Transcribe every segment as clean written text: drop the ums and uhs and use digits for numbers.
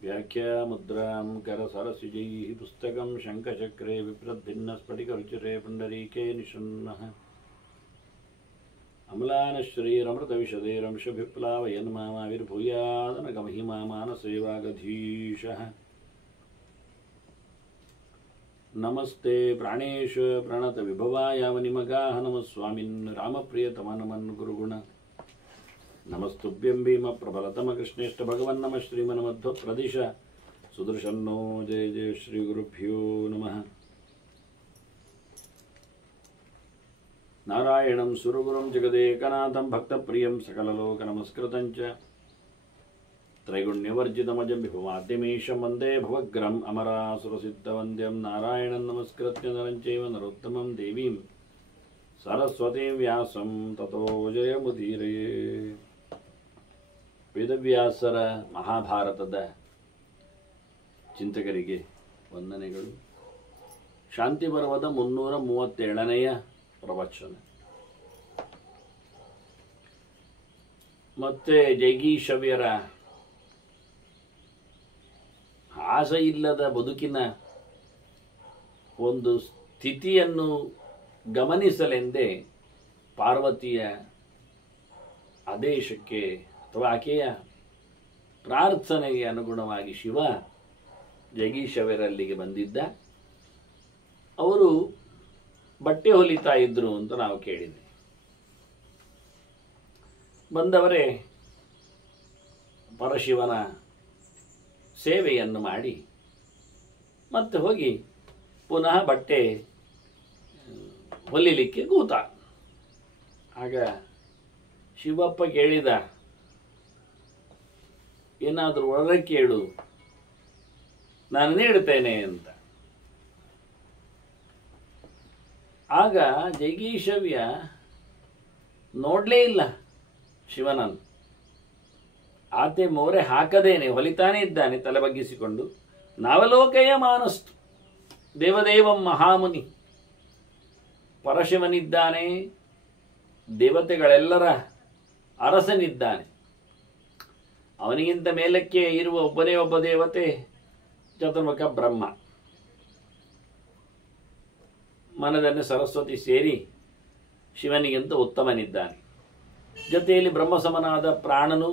व्याख्यामुद्रां करसरसिजैः पुस्तकं शङ्खचक्रे विप्रद्भिन्नस्फटिकरुचिरे पुण्डरीके निषण्णः अम्लानश्रीरमृतविशदैरंशभिप्लावयन् मामाविर्भूयादनगमहिमा मानसे वागधीशः नमस्ते प्राणेश प्रणतविभवायावनिमगाः नमः स्वामिन् रामप्रियतमनमन् गुरुगुण नमस्तुभ्यं भीमप्रबलतमकृष्णेष्ठ भगवन् नमः श्रीमन्मध्वप्रदिश सुदर्शन्नो जय जय श्रीगुरुभ्यो नमः नारायणं सुरगुरुं जगदेकनाथं भक्तप्रियं सकललोकनमस्कृतं च त्रैगुण्यवर्जितमजं विभुमाद्यमीशं वन्दे भवग्रहम् अमरासुरसिद्धवन्द्यं नारायणं नमस्कृत्य नरं चैव नरोत्तमं देवीं सरस्वतीं व्यासं ततो जयमुदीरये ವೇದವ್ಯಾಸರ ಮಹಾಭಾರತದ ಚಿಂತಕರಿಗೆ ವಂದನೆಗಳು. ಶಾಂತಿ ಪರ್ವದ 337ನೆಯ ಪ್ರವಚನ. ಮತ್ತೆ ಜೈಗೀಷವ್ಯರ ಆಸೆ ಇಲ್ಲದ ಬದುಕಿನ ಒಂದು ಸ್ಥಿತಿಯನ್ನು ಗಮನಿಸಲೆಂದೇ ಪಾರ್ವತಿಯ ಆದೇಶಕ್ಕೆ ಅಥವಾ ಆಕೆಯ ಪ್ರಾರ್ಥನೆಗೆ ಅನುಗುಣವಾಗಿ ಶಿವ ಜೈಗೀಷವ್ಯರಲ್ಲಿಗೆ ಬಂದಿದ್ದ. ಅವರು ಬಟ್ಟೆ ಹೊಲಿತಾ ಇದ್ರು ಅಂತ ನಾವು ಕೇಳಿದ್ವಿ. ಬಂದವರೇ ಪರಶಿವನ ಸೇವೆಯನ್ನು ಮಾಡಿ ಮತ್ತೆ ಹೋಗಿ ಪುನಃ ಬಟ್ಟೆ ಹೊಲಿಲಿಕ್ಕೆ ಕೂತ. ಆಗ ಶಿವಪ್ಪ ಕೇಳಿದ, ಏನಾದರೂ ಒಳಗೆ ಕೇಳು, ನಾನು ನೀಡುತ್ತೇನೆ ಅಂತ. ಆಗ ಜೈಗೀಷವ್ಯ ನೋಡಲೇ ಇಲ್ಲ ಶಿವನನ್ನು. ಆತೆ ಮೋರೆ ಹಾಕದೇನೆ ಹೊಲಿತಾನೇ ಇದ್ದಾನೆ ತಲೆ ಬಗ್ಗಿಸಿಕೊಂಡು. ನಾವಲೋಕಯ ಮಾನಸ್ತು ದೇವದೇವಂ ಮಹಾಮುನಿ. ಪರಶಿವನಿದ್ದಾನೆ, ದೇವತೆಗಳೆಲ್ಲರ ಅರಸನಿದ್ದಾನೆ. ಅವನಿಗಿಂತ ಮೇಲಕ್ಕೆ ಇರುವ ಒಬ್ಬನೇ ಒಬ್ಬ ದೇವತೆ ಚತುರ್ಮುಖ ಬ್ರಹ್ಮ. ಮನದನ್ನೇ ಸರಸ್ವತಿ ಸೇರಿ ಶಿವನಿಗಿಂತ ಉತ್ತಮನಿದ್ದಾನೆ. ಜೊತೆಯಲ್ಲಿ ಬ್ರಹ್ಮಸಮನಾದ ಪ್ರಾಣನು,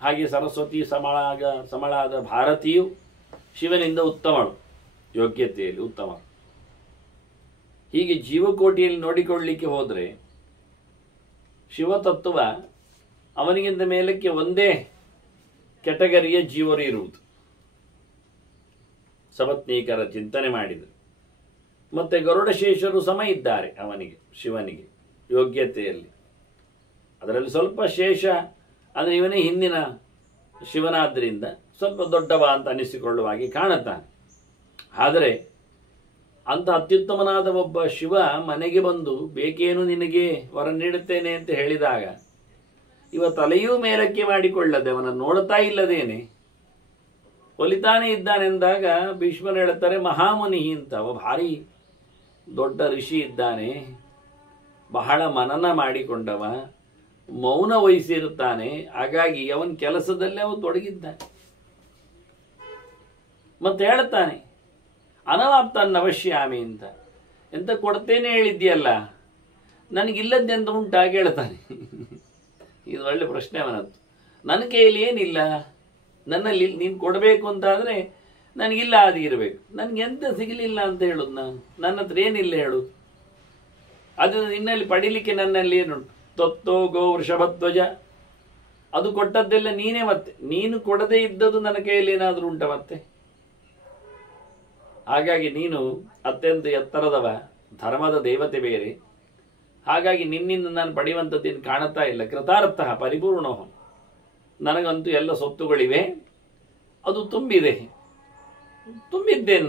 ಹಾಗೆ ಸರಸ್ವತಿ ಸಮಳಾದ ಭಾರತಿಯು ಶಿವನಿಂದ ಉತ್ತಮಳು, ಯೋಗ್ಯತೆಯಲ್ಲಿ ಉತ್ತಮ. ಹೀಗೆ ಜೀವಕೋಟಿಯಲ್ಲಿ ನೋಡಿಕೊಳ್ಳಲಿಕ್ಕೆ ಹೋದರೆ ಶಿವತತ್ವ ಅವನಿಗಿಂತ ಮೇಲಕ್ಕೆ ಒಂದೇ ಕೆಟಗರಿಯ ಜೀವರು ಇರುವುದು. ಸಪತ್ನೀಕರ ಚಿಂತನೆ ಮಾಡಿದರು. ಮತ್ತೆ ಗರುಡಶೇಷರು ಸಮ ಇದ್ದಾರೆ ಅವನಿಗೆ, ಶಿವನಿಗೆ ಯೋಗ್ಯತೆಯಲ್ಲಿ. ಅದರಲ್ಲಿ ಸ್ವಲ್ಪ ಶೇಷ ಅಂದರೆ ಇವನೇ ಹಿಂದಿನ ಶಿವನಾದ್ದರಿಂದ ಸ್ವಲ್ಪ ದೊಡ್ಡವ ಅಂತ ಅನಿಸಿಕೊಳ್ಳುವ ಹಾಗೆ ಕಾಣುತ್ತಾನೆ. ಆದರೆ ಅಂತ ಅತ್ಯುತ್ತಮನಾದ ಒಬ್ಬ ಶಿವ ಮನೆಗೆ ಬಂದು ಬೇಕೇನು ನಿನಗೆ ವರ ನೀಡುತ್ತೇನೆ ಅಂತ ಹೇಳಿದಾಗ ಇವ ತಲೆಯೂ ಮೇಲಕ್ಕೆ ಮಾಡಿಕೊಳ್ಳದೆ ಅವನನ್ನು ನೋಡ್ತಾ ಇಲ್ಲದೇನೆ ಹೊಲಿತಾನೆ ಇದ್ದಾನೆಂದಾಗ ಭೀಷ್ಮರು ಹೇಳುತ್ತಾರೆ, ಮಹಾಮುನಿ ಅಂತ. ಅವ ಭಾರಿ ದೊಡ್ಡ ಋಷಿ ಇದ್ದಾನೆ, ಬಹಳ ಮನನ ಮಾಡಿಕೊಂಡವ, ಮೌನ ವಹಿಸಿರುತ್ತಾನೆ. ಹಾಗಾಗಿ ಅವನ ಕೆಲಸದಲ್ಲೇ ಅವನು ತೊಡಗಿದ್ದಾನೆ. ಮತ್ತೆ ಹೇಳುತ್ತಾನೆ, ಅನವಾಪ್ತಾನ್ ಅವಶ್ಯಾಮಿ ಅಂತ. ಎಂತ ಕೊಡ್ತೇನೆ ಹೇಳಿದ್ಯಲ್ಲ, ನನಗಿಲ್ಲದ್ದೆಂತ ಉಂಟಾಗಿ ಹೇಳ್ತಾನೆ. ಇದು ಒಳ್ಳೆ ಪ್ರಶ್ನೆ ಅವನದ್ದು. ನನ್ನ ಕೈಯಲ್ಲಿ ಏನಿಲ್ಲ, ನನ್ನಲ್ಲಿ ನೀನು ಕೊಡಬೇಕು ಅಂತಾದರೆ ನನಗಿಲ್ಲ, ಅದು ಇರಬೇಕು. ನನಗೆಂತ ಸಿಗಲಿಲ್ಲ ಅಂತ ಹೇಳುದು ನಾನು? ನನ್ನ ಹತ್ರ ಏನಿಲ್ಲ ಹೇಳು. ಅದು ನಿನ್ನಲ್ಲಿ ಪಡಿಲಿಕ್ಕೆ ನನ್ನಲ್ಲಿ ಏನುಂಟು? ತೊತ್ತೋ ಗೋ ವೃಷಭಧ್ವಜ, ಅದು ಕೊಟ್ಟದ್ದೆಲ್ಲ ನೀನೇ. ಮತ್ತೆ ನೀನು ಕೊಡದೇ ಇದ್ದದ್ದು ನನ್ನ ಕೈಯಲ್ಲಿ ಏನಾದರೂ ಉಂಟ ಮತ್ತೆ? ಹಾಗಾಗಿ ನೀನು ಅತ್ಯಂತ ಎತ್ತರದವ, ಧರ್ಮದ ದೇವತೆ ಬೇರೆ. ಹಾಗಾಗಿ ನಿನ್ನಿಂದ ನಾನು ಪಡೆಯುವಂಥದ್ದೇನು ಕಾಣುತ್ತಾ ಇಲ್ಲ. ಕೃತಾರ್ಥ ಪರಿಪೂರ್ಣ. ನನಗಂತೂ ಎಲ್ಲ ಸೊತ್ತುಗಳಿವೆ, ಅದು ತುಂಬಿದ್ದೇನೆ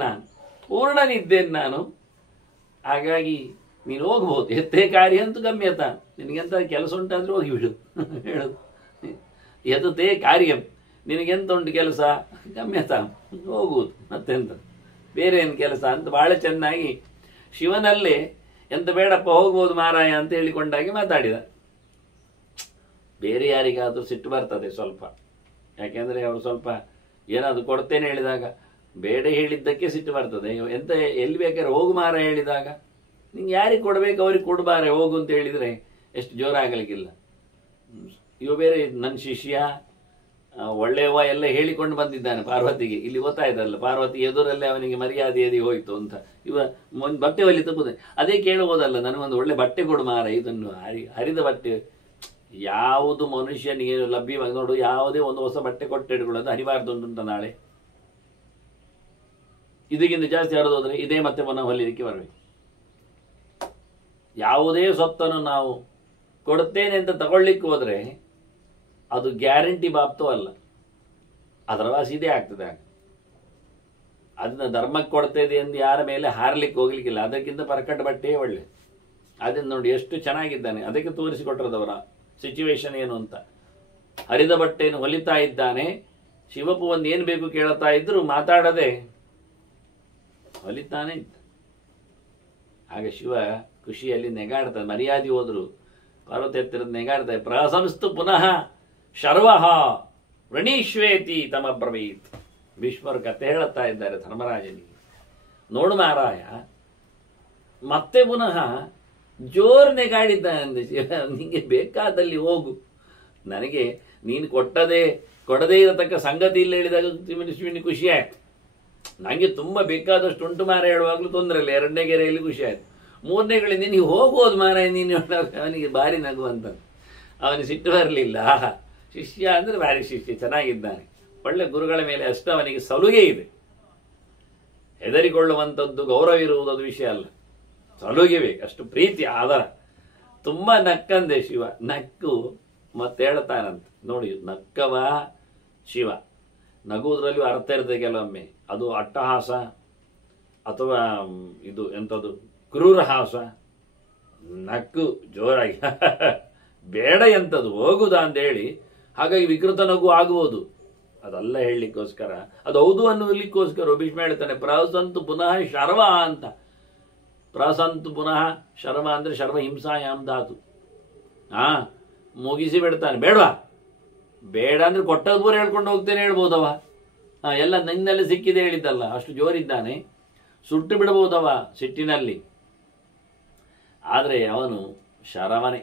ನಾನು, ಪೂರ್ಣನಿದ್ದೇನೆ ನಾನು. ಹಾಗಾಗಿ ನೀನು ಹೋಗ್ಬೋದು. ಎತ್ತೇ ಕಾರ್ಯ ಅಂತೂ ಗಮ್ಯತ. ನಿನಗೆಂತ ಕೆಲಸ ಉಂಟಾದ್ರೂ ಹೋಗಿಬಿಡು ಹೇಳೋದು. ಎತ್ತೇ ಕಾರ್ಯಂ, ನಿನಗೆಂತ ಉಂಟು ಕೆಲಸ, ಗಮ್ಯತ ಹೋಗುವುದು, ಮತ್ತೆಂತ ಬೇರೆ ಏನು ಕೆಲಸ ಅಂತ ಬಹಳ ಚೆನ್ನಾಗಿ ಶಿವನಲ್ಲೇ ಎಂತ ಬೇಡಪ್ಪ ಹೋಗ್ಬೋದು ಮಾರಾಯ ಅಂತ ಹೇಳಿಕೊಂಡಾಗಿ ಮಾತಾಡಿದ. ಬೇರೆ ಯಾರಿಗಾದರೂ ಸಿಟ್ಟು ಬರ್ತದೆ ಸ್ವಲ್ಪ. ಯಾಕೆಂದರೆ ಅವರು ಸ್ವಲ್ಪ ಏನಾದ್ರು ಕೊಡ್ತೇನೆ ಹೇಳಿದಾಗ ಬೇಡ ಹೇಳಿದ್ದಕ್ಕೆ ಸಿಟ್ಟು ಬರ್ತದೆ. ಎಂತ ಎಲ್ಲಿ ಬೇಕಾದ್ರೆ ಹೋಗು ಮಾರ ಹೇಳಿದಾಗ ನಿಂಗೆ ಯಾರಿಗೆ ಕೊಡಬೇಕು ಅವ್ರಿಗೆ ಕೊಡಬಾರೆ ಹೋಗು ಅಂತ ಹೇಳಿದರೆ ಎಷ್ಟು ಜೋರಾಗಲಿಕ್ಕಿಲ್ಲ. ಇವ ಬೇರೆ ನನ್ನ ಶಿಷ್ಯ ಒಳ್ಳೆಯವ ಎಲ್ಲ ಹೇಳಿಕೊಂಡು ಬಂದಿದ್ದಾನೆ ಪಾರ್ವತಿಗೆ. ಇಲ್ಲಿ ಗೊತ್ತಾಯ್ತಲ್ಲ, ಪಾರ್ವತಿ ಎದುರಲ್ಲೇ ಅವನಿಗೆ ಮರ್ಯಾದೆ ಎದಿ ಹೋಯ್ತು ಅಂತ. ಇವ ಬಟ್ಟೆ ಹೊಲಿ ತಪ್ಪುದೆ ಅದೇ ಕೇಳುವುದಲ್ಲ, ನನಗೊಂದು ಒಳ್ಳೆ ಬಟ್ಟೆ ಕೊಡು ಮಾರ, ಇದನ್ನು ಹರಿದ ಬಟ್ಟೆ. ಯಾವುದು ಮನುಷ್ಯನಿಗೆ ಲಭ್ಯವಾಗಿ ನೋಡು, ಯಾವುದೇ ಒಂದು ಹೊಸ ಬಟ್ಟೆ ಕೊಟ್ಟಿಡ್ಕೊಳ್ಳೋದು ಅನಿವಾರ್ಯ ಉಂಟು ನಾಳೆ. ಇದಕ್ಕಿಂತ ಜಾಸ್ತಿ ಹರಿದೋದ್ರೆ ಇದೇ ಮತ್ತೆ ಪುನಃ ಹೊಲಿಲಿಕ್ಕೆ ಬರಬೇಕು. ಯಾವುದೇ ಸೊತ್ತನ್ನು ನಾವು ಕೊಡ್ತೇನೆ ಅಂತ ತಗೊಳ್ಳಿಕ್ಕೆ ಹೋದ್ರೆ ಅದು ಗ್ಯಾರಂಟಿ ಬಾಪ್ತೂ ಅಲ್ಲ, ಅದರ ವಾಸಿ ಇದೇ ಆಗ್ತದೆ. ಅದನ್ನ ಧರ್ಮಕ್ಕೆ ಕೊಡ್ತೇದೆ ಎಂದು ಯಾರ ಮೇಲೆ ಹಾರ್ಲಿಕ್ಕೆ ಹೋಗ್ಲಿಕ್ಕಿಲ್ಲ. ಅದಕ್ಕಿಂತ ಪರ್ಕಟ್ ಬಟ್ಟೆಯೇ ಒಳ್ಳೆ. ಅದನ್ನ ನೋಡಿ ಎಷ್ಟು ಚೆನ್ನಾಗಿದ್ದಾನೆ, ಅದಕ್ಕೆ ತೋರಿಸಿಕೊಟ್ಟಿರೋದವರ ಸಿಚುವೇಶನ್ ಏನು ಅಂತ. ಹರಿದ ಬಟ್ಟೆಯನ್ನು ಹೊಲಿತಾ ಇದ್ದಾನೆ. ಶಿವಪ್ಪು ಒಂದು ಏನು ಬೇಕು ಕೇಳ್ತಾ ಇದ್ರು ಮಾತಾಡದೆ ಹೊಲಿತಾನೆ ಇದ್ದ. ಆಗ ಶಿವ ಖುಷಿಯಲ್ಲಿ ನೆಗಾಡ್ತಾರೆ. ಮರ್ಯಾದೆ ಹೋದ್ರು ಪಾರ್ವತಿ ಹತ್ತಿರದ ನೆಗಾಡ್ತಾರೆ. ಪ್ರಶಂಸ್ತು ಪುನಃ ಶರ್ವಃ ವೃಣೀಶ್ವೇತಿ ತಮಬ್ರವೀತ್. ಭೀಷ್ಮರು ಕತೆ ಹೇಳುತ್ತಾ ಇದ್ದಾರೆ ಧರ್ಮರಾಜನಿಗೆ. ನೋಡು ಮಾರಾಯ, ಮತ್ತೆ ಪುನಃ ಜೋರ್ ನೆಗಾಡಿದ್ದಾನೆ. ನಿಂಗೆ ಬೇಕಾದಲ್ಲಿ ಹೋಗು, ನನಗೆ ನೀನು ಕೊಡದೇ ಇರತಕ್ಕ ಸಂಗತಿ ಇಲ್ಲ ಹೇಳಿದಾಗ ಶಿವನಿಗೆ ಖುಷಿ ಆಯ್ತು. ನನಗೆ ತುಂಬ ಬೇಕಾದಷ್ಟು ಉಂಟು ಮಾರ ಹೇಳುವಾಗಲೂ ತೊಂದರೆ ಇಲ್ಲ. ಎರಡನೇ ಗೆರೆಯಲ್ಲಿ ಖುಷಿ ಆಯ್ತು. ಮೂರನೇ ಗೆಳೆ ನೀನು ಹೋಗ್ಬೋದು ಮಾರ ನೀನು. ಅವನಿಗೆ ಭಾರಿ ನಗುವಂತ, ಅವನಿಗೆ ಸಿಟ್ಟು ಬರಲಿಲ್ಲ. ಶಿಷ್ಯ ಅಂದ್ರೆ ಭಾರಿ ಶಿಷ್ಯ, ಚೆನ್ನಾಗಿದ್ದಾನೆ, ಒಳ್ಳೆ ಗುರುಗಳ ಮೇಲೆ ಅಷ್ಟು ಅವನಿಗೆ ಸಲುಗೆ ಇದೆ. ಹೆದರಿಕೊಳ್ಳುವಂಥದ್ದು ಗೌರವ ಇರುವುದು ವಿಷಯ ಅಲ್ಲ, ಸಲುಗೆ ಬೇಕು, ಅಷ್ಟು ಪ್ರೀತಿ ಆದರ. ತುಂಬಾ ನಕ್ಕಂದೆ ಶಿವ. ನಕ್ಕು ಮತ್ತೆ ಹೇಳ್ತಾನಂತ, ನೋಡಿ ನಕ್ಕವ ಶಿವ. ನಗುವುದರಲ್ಲಿಯೂ ಅರ್ಥ ಇರ್ತದೆ ಕೆಲವೊಮ್ಮೆ. ಅದು ಅಟ್ಟಹಾಸ ಅಥವಾ ಇದು ಎಂಥದ್ದು ಕ್ರೂರಹಾಸ. ನಕ್ಕು ಜೋರಾಗಿ ಬೇಡ ಎಂಥದ್ದು ಹೋಗುದಾ ಅಂತೇಳಿ, ಹಾಗಾಗಿ ವಿಕೃತ ನಗು ಆಗುವುದು. ಅದೆಲ್ಲ ಹೇಳಲಿಕ್ಕೋಸ್ಕರ, ಅದು ಹೌದು ಅನ್ನಲಿಕ್ಕೋಸ್ಕರ ಭೀಷ್ಮ ಹೇಳ್ತಾನೆ ಪ್ರಸಂತು ಪುನಃ ಶರ್ವ ಅಂತ. ಪ್ರಸಂತು ಪುನಃ ಶರ್ವ ಅಂದ್ರೆ ಶರ್ವ ಹಿಂಸಾಯಾಮ್ ಧಾತು. ಮುಗಿಸಿ ಬಿಡ್ತಾನೆ. ಬೇಡವಾ, ಬೇಡ ಅಂದ್ರೆ ಕೊಟ್ಟದ್ದು ಪೂರ ಹೇಳ್ಕೊಂಡು ಹೋಗ್ತೇನೆ ಹೇಳ್ಬೋದವ. ಎಲ್ಲ ನಿನ್ನೆಲ್ಲ ಸಿಕ್ಕಿದೆ ಹೇಳಿದ್ದಲ್ಲ, ಅಷ್ಟು ಜೋರಿದ್ದಾನೆ, ಸುಟ್ಟು ಬಿಡಬಹುದವ ಸಿಟ್ಟಿನಲ್ಲಿ. ಆದರೆ ಅವನು ಶರವನೇ,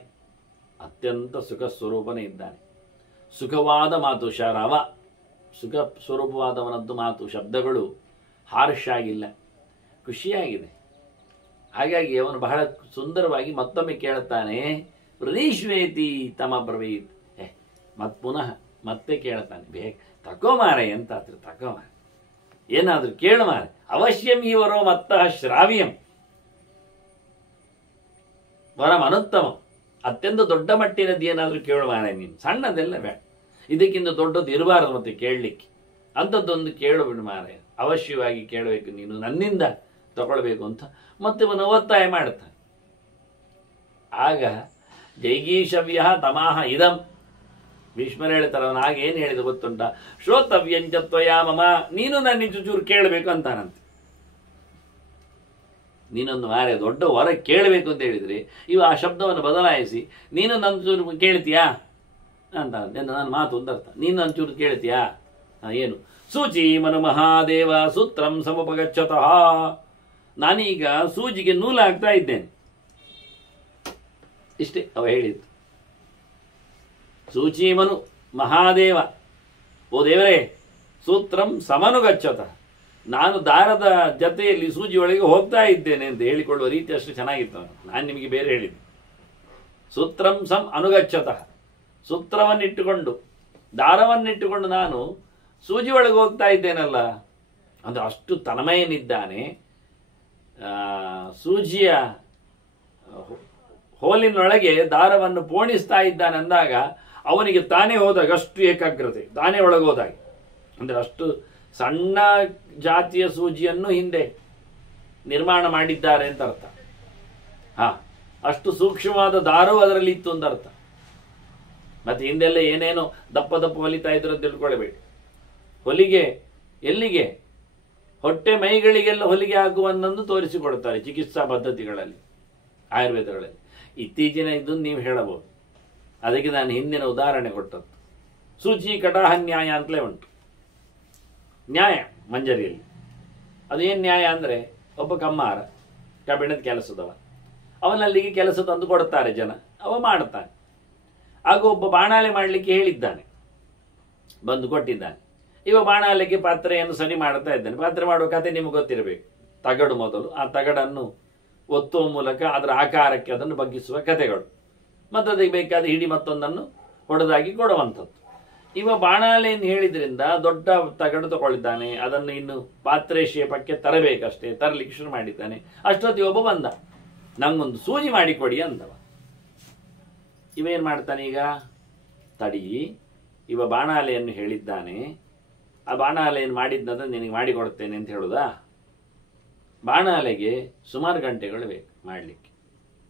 ಅತ್ಯಂತ ಸುಖ ಸ್ವರೂಪನೇ ಇದ್ದಾನೆ. ಸುಖವಾದ ಮಾತು ಶರವ, ಸುಖ ಸ್ವರೂಪವಾದವನದ್ದು ಮಾತು. ಶಬ್ದಗಳು ಹಾರ್ಷ್ ಆಗಿಲ್ಲ, ಖುಷಿಯಾಗಿದೆ. ಹಾಗಾಗಿ ಅವನು ಬಹಳ ಸುಂದರವಾಗಿ ಮತ್ತೊಮ್ಮೆ ಕೇಳುತ್ತಾನೆ, ಪ್ರದೀಶ್ವೇತಿ ತಮ ಬ್ರವೀತ್. ಪುನಃ ಮತ್ತೆ ಕೇಳ್ತಾನೆ, ತಕೋ ಮಾರೆ ಎಂತ ತಕೋ ಮಾರೆ, ಏನಾದ್ರೂ ಕೇಳು ಮಾರೆ. ಅವಶ್ಯಂ ಈ ವರೋ ಮತ್ತಃ ಶ್ರಾವ್ಯಂ ವರಂ ಅನುತ್ತಮ. ಅತ್ಯಂತ ದೊಡ್ಡ ಮಟ್ಟಿನದ್ದು ಏನಾದ್ರೂ ಕೇಳು ಮಾರೆ ನೀನು, ಸಣ್ಣದೆಲ್ಲ ಬೇಡ, ಇದಕ್ಕಿಂತ ದೊಡ್ಡದ್ದು ಇರಬಾರದು ಮತ್ತೆ ಕೇಳಲಿಕ್ಕೆ. ಅಂಥದ್ದೊಂದು ಕೇಳು ಬಿಡು ಮಾರೆ, ಅವಶ್ಯವಾಗಿ ಕೇಳಬೇಕು ನೀನು, ನನ್ನಿಂದ ತಗೊಳ್ಬೇಕು ಅಂತ ಮತ್ತೆ ಒತ್ತಾಯ ಮಾಡುತ್ತಾನೆ. ಆಗ ಜೈಗೀಷವ್ಯ ತಮಾಹ ಇದಂ. ಭೀಷ್ಮರು ಹೇಳ್ತಾರೆ, ಅವನು ಹಾಗೆ ಏನು ಹೇಳಿದ ಗೊತ್ತುಂಟ, ಶ್ರೋತವ್ಯಂಚತ್ವಯಾ ಮಮ, ನೀನು ನನ್ನ ಚೂರು ಕೇಳಬೇಕು ಅಂತಾನಂತೆ. ನೀನೊಂದು ಮಾರೆ ದೊಡ್ಡ ವರ ಕೇಳಬೇಕು ಅಂತ ಹೇಳಿದ್ರೆ ಇವು ಆ ಶಬ್ದವನ್ನು ಬದಲಾಯಿಸಿ ನೀನು ನನ್ನ ಚೂರು ಕೇಳ್ತೀಯಾ ಅಂತ, ನನ್ನ ಮಾತು ಅಂತ ಅರ್ಥ. ನೀನು ನನ್ನ ಚೂರು ಕೇಳ್ತೀಯಾ ಏನು? ಸೂಚಿ ಮನು ಮಹಾದೇವ ಸೂತ್ರಂ ಸಮುಪಗಚ್ಚತಃ. ನಾನೀಗ ಸೂಜಿಗೆ ನೂಲು ಹಾಕ್ತಾ ಇದ್ದೇನೆ, ಇಷ್ಟೇ ಅವ ಹೇಳಿದ್ದು. ಸೂಚೀಮನು ಮಹಾದೇವ, ಓ ದೇವರೇ, ಸೂತ್ರಂ ಸಮನುಗಚ್ಚತಃ, ನಾನು ದಾರದ ಜೊತೆಯಲ್ಲಿ ಸೂಜಿ ಒಳಗೆ ಹೋಗ್ತಾ ಇದ್ದೇನೆ ಅಂತ ಹೇಳಿಕೊಳ್ಳುವ ರೀತಿ ಅಷ್ಟು ಚೆನ್ನಾಗಿತ್ತು. ನಾನು ನಿಮಗೆ ಬೇರೆ ಹೇಳಿದ್ದೆ. ಸೂತ್ರಂ ಸಂ ಅನುಗಚ್ಚತಃ, ಸೂತ್ರವನ್ನಿಟ್ಟುಕೊಂಡು ದಾರವನ್ನಿಟ್ಟುಕೊಂಡು ನಾನು ಸೂಜಿ ಒಳಗೆ ಹೋಗ್ತಾ ಇದ್ದೇನಲ್ಲ ಅಂದ್ರೆ ಅಷ್ಟು ತನ್ಮಯನಿದ್ದಾನೆ. ಸೂಜಿಯ ಹೋಲಿನೊಳಗೆ ದಾರವನ್ನು ಪೋಣಿಸ್ತಾ ಇದ್ದಾನೆ ಅಂದಾಗ ಅವನಿಗೆ ತಾನೇ ಹೋದಾಗ ಅಷ್ಟು ಏಕಾಗ್ರತೆ, ತಾನೇ ಒಳಗೋದಾಗ, ಅಂದ್ರೆ ಅಷ್ಟು ಸಣ್ಣ ಜಾತಿಯ ಸೂಜಿಯನ್ನು ಹಿಂದೆ ನಿರ್ಮಾಣ ಮಾಡಿದ್ದಾರೆ ಅಂತ ಅರ್ಥ. ಅಷ್ಟು ಸೂಕ್ಷ್ಮವಾದ ದಾರವು ಅದರಲ್ಲಿ ಇತ್ತು ಅಂತ ಅರ್ಥ. ಮತ್ತೆ ಹಿಂದೆಲ್ಲ ಏನೇನೋ ದಪ್ಪ ದಪ್ಪ ಹೊಲಿತಾ ಇದ್ರು ಅಂತ ತಿಳ್ಕೊಳ್ಬೇಡಿ. ಹೊಲಿಗೆ ಎಲ್ಲಿಗೆ, ಹೊಟ್ಟೆ ಮೈಗಳಿಗೆಲ್ಲ ಹೊಲಿಗೆ ಆಗುವನ್ನೊಂದು ತೋರಿಸಿಕೊಡ್ತಾರೆ ಚಿಕಿತ್ಸಾ ಪದ್ಧತಿಗಳಲ್ಲಿ, ಆಯುರ್ವೇದಗಳಲ್ಲಿ. ಇತ್ತೀಚಿನ ಇದನ್ನು ನೀವು ಹೇಳಬಹುದು. ಅದಕ್ಕೆ ನಾನು ಹಿಂದಿನ ಉದಾಹರಣೆ ಕೊಟ್ಟದ್ದು. ಸೂಚಿ ಕಟಾಹನ್ಯಾಯ ಅಂತಲೇ ಉಂಟು. ನ್ಯಾಯ ಮಂಜರಿಯಲ್ಲಿ. ಅದೇನು ನ್ಯಾಯ ಅಂದರೆ, ಒಬ್ಬ ಕಮ್ಮಾರ ಕಬ್ಬಿಣದ ಕೆಲಸದವ, ಅವನಲ್ಲಿಗೆ ಕೆಲಸ ತಂದು ಕೊಡ್ತಾರೆ ಜನ, ಅವ ಮಾಡ್ತಾನೆ. ಆಗ ಒಬ್ಬ ಬಾಣಾಲೆ ಮಾಡಲಿಕ್ಕೆ ಹೇಳಿದ್ದಾನೆ, ಬಂದು ಕೊಟ್ಟಿದ್ದಾನೆ. ಇವ ಬಾಣಾಲೆಗೆ ಪಾತ್ರೆಯನ್ನು ಸರಿ ಮಾಡ್ತಾ ಇದ್ದಾನೆ. ಪಾತ್ರೆ ಮಾಡುವ ಕತೆ ನಿಮಗೆ ಗೊತ್ತಿರಬೇಕು. ತಗಡು ಮೊದಲು, ಆ ತಗಡನ್ನು ಒತ್ತುವ ಮೂಲಕ ಅದರ ಆಕಾರಕ್ಕೆ ಅದನ್ನು ಬಗ್ಗಿಸುವ ಕಥೆಗಳು, ಮತ್ತು ಅದಕ್ಕೆ ಬೇಕಾದ ಹಿಡಿ ಮತ್ತೊಂದನ್ನು ಹೊಡೆದಾಗಿ ಕೊಡುವಂಥದ್ದು. ಇವ ಬಾಣಾಲೆಯನ್ನು ಹೇಳಿದ್ರಿಂದ ದೊಡ್ಡ ತಗಡು ತಗೊಳ್ಳಿದ್ದಾನೆ, ಅದನ್ನು ಇನ್ನು ಪಾತ್ರೆ ಶೇಪಕ್ಕೆ ತರಬೇಕಷ್ಟೇ, ತರಲಿಕ್ಕೆ ಶುರು ಮಾಡಿದ್ದಾನೆ. ಅಷ್ಟೊತ್ತಿಗೆ ಒಬ್ಬ ಬಂದ, ನಂಗೊಂದು ಸೂಜಿ ಮಾಡಿಕೊಡಿ ಅಂದವ. ಇವೇನು ಮಾಡ್ತಾನೆ ಈಗ, ತಡಿ, ಇವ ಬಾಣಾಲೆಯನ್ನು ಹೇಳಿದ್ದಾನೆ, ಆ ಬಾಣಾಲೆಯನ್ನು ಮಾಡಿದ್ನಂದ್ರೆ ನಿನಗೆ ಮಾಡಿಕೊಡ್ತೇನೆ ಅಂತ ಹೇಳುದಾ? ಬಾಣಾಲೆಗೆ ಸುಮಾರು ಗಂಟೆಗಳು ಬೇಕು ಮಾಡಲಿಕ್ಕೆ,